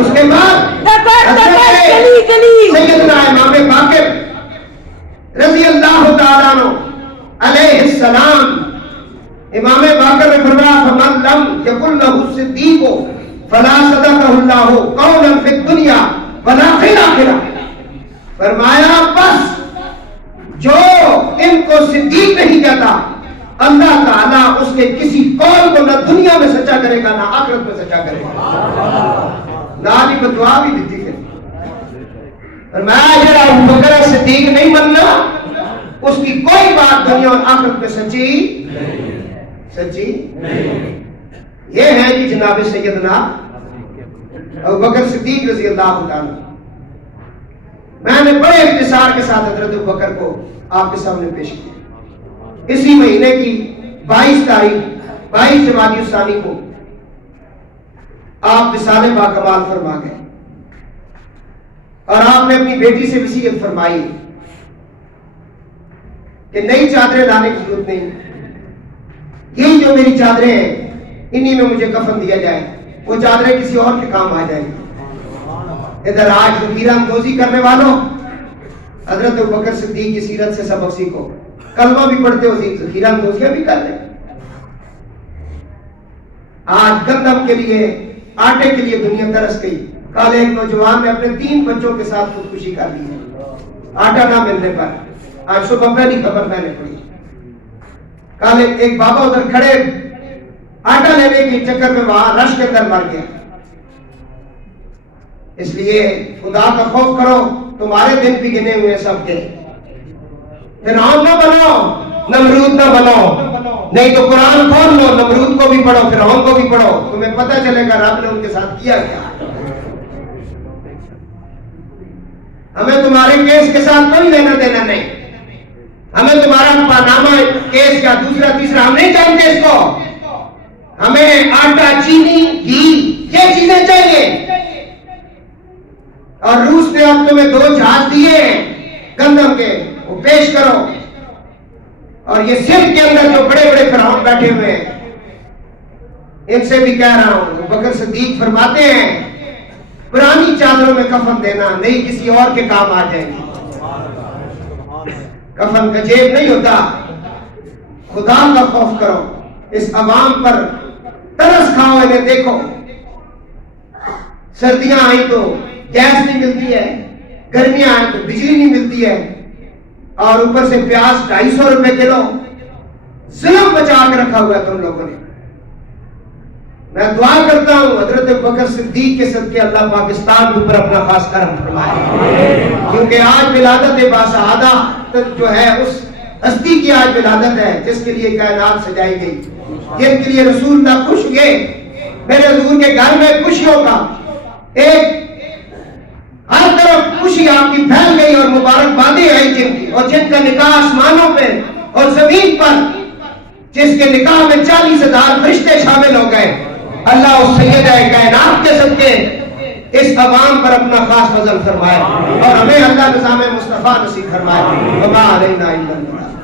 اس کے بعد نکر نکر کلی کلی، سیدنا امام باقر رضی اللہ تعالیٰ عنہ علیہ السلام، امام باقر نے فرمایا فمن لم یقل لہ الصدیق فلا صدقہ اللہ قولا فی الدنیا ولا فی الآخرہ۔ فرمایا بس جو ان کو صدیق نہیں کہتا اللہ تعالیٰ اس کے کسی قول کو نہ دنیا میں سچا کرے گا نہ آخرت میں سچا کرے گا۔ نالی بدعا بھی دیتی ہے۔ فرمایا جڑا ابوبکر صدیق نہیں مننا اس کی کوئی بات دنیا اور آخرت میں سچی یہ ہے کہ جناب سیدنا ابوبکر صدیق رضی اللہ عنہ۔ میں نے بڑے اختصار کے ساتھ حضرت ابوبکر کو آپ کے سامنے پیش کیا۔ اسی مہینے کی 22 تاریخ 22 جمادی الثانی کو آپ وصال باکمال فرما گئے اور آپ نے اپنی بیٹی سے وصیت فرمائی کہ نئی چادریں لانے کی ضرورت نہیں، یہی جو میری چادریں ہیں انہی میں مجھے کفن دیا جائے، وہ چادریں کسی اور کے کام آ جائیں گی۔ ادھر آج ذخیرہ اندوزی کرنے والوں حضرت ابوبکر صدیق کی سیرت سے سبق سیکھو، کلمہ بھی پڑھتے ہو ذخیرہ اندوزیاں بھی کر لیں۔ آج گندم کے لیے آٹے کے لیے دنیا ترس گئی۔ کل ایک نوجوان نے اپنے 3 بچوں کے ساتھ خودکشی کر لی ہے آٹا نہ ملنے پر۔ آج صبح پہلی خبر میں نے پڑھی، کل ایک بابا ادھر کھڑے آٹا لینے کے چکر میں وہاں رش کے اندر مر گیا۔ اس لیے خدا کا خوف کرو، تمہارے دن بھی گنے ہوئے سب کے۔ فرعون نہ بنو، نمرود نہ بنو، نہیں تو قرآن کھول لو، نمرود کو بھی پڑھو، فرعون کو بھی پڑھو، تمہیں پتہ چلے گا رب نے ان کے ساتھ کیا کیا۔ ہمیں تمہارے کیس کے ساتھ کوئی لینا دینا نہیں، ہمیں تمہارا پاناما کیس یا دوسرا تیسرا ہم نہیں جانتے اس کو، ہمیں آٹا، چینی، گھی یہ چیزیں چاہیے۔ اور روس نے اب تمہیں 2 جہاز دیے ہیں گندم کے، وہ پیش کرو۔ اور یہ سندھ کے اندر جو بڑے بڑے فرعون بیٹھے ہوئے ہیں، ان سے بھی کہہ رہا ہوں، بکر صدیق فرماتے ہیں پرانی چادروں میں کفن دینا، نئی کسی اور کے کام آ جائیں گی۔ کفن کا جیب نہیں ہوتا، خدا کا خوف کرو، اس عوام پر ترس کھاؤ، انہیں دیکھو، سردیاں آئیں تو گیس نہیں ملتی ہے، گرمیاں آئیں تو بجلی نہیں ملتی ہے، اور اوپر سے پیاز 250 روپے کلو، ظلم بچا کے رکھا ہوا ہے تم لوگوں نے۔ میں دعا کرتا ہوں حضرت بکر صدیق کے صدقے اللہ پاکستان کے اوپر اپنا خاص کرم فرمائے، کیونکہ آج ولادت باسعادہ جو ہے اس ہستی کی آج ولادت ہے جس کے لیے کائنات سجائی گئی، جن کے لیے رسول اللہ خوش ہوئے۔ میرے حضور کے گھر میں خوشیوں کا ایک ہر طرف خوشی آپ کی پھیل گئی، اور مبارکبادیں آئی جن کی، اور جن کا نکاح آسمانوں پہ اور زمین پر، جس کے نکاح میں 40,000 فرشتے شامل ہو گئے۔ اللہ اس سیدہ کائنات کے صدقے اس عوام پر اپنا خاص فضل فرمائے، اور ہمیں اللہ نظام مصطفیٰ نصیب فرمائے۔ وما علینا الا البلاغ۔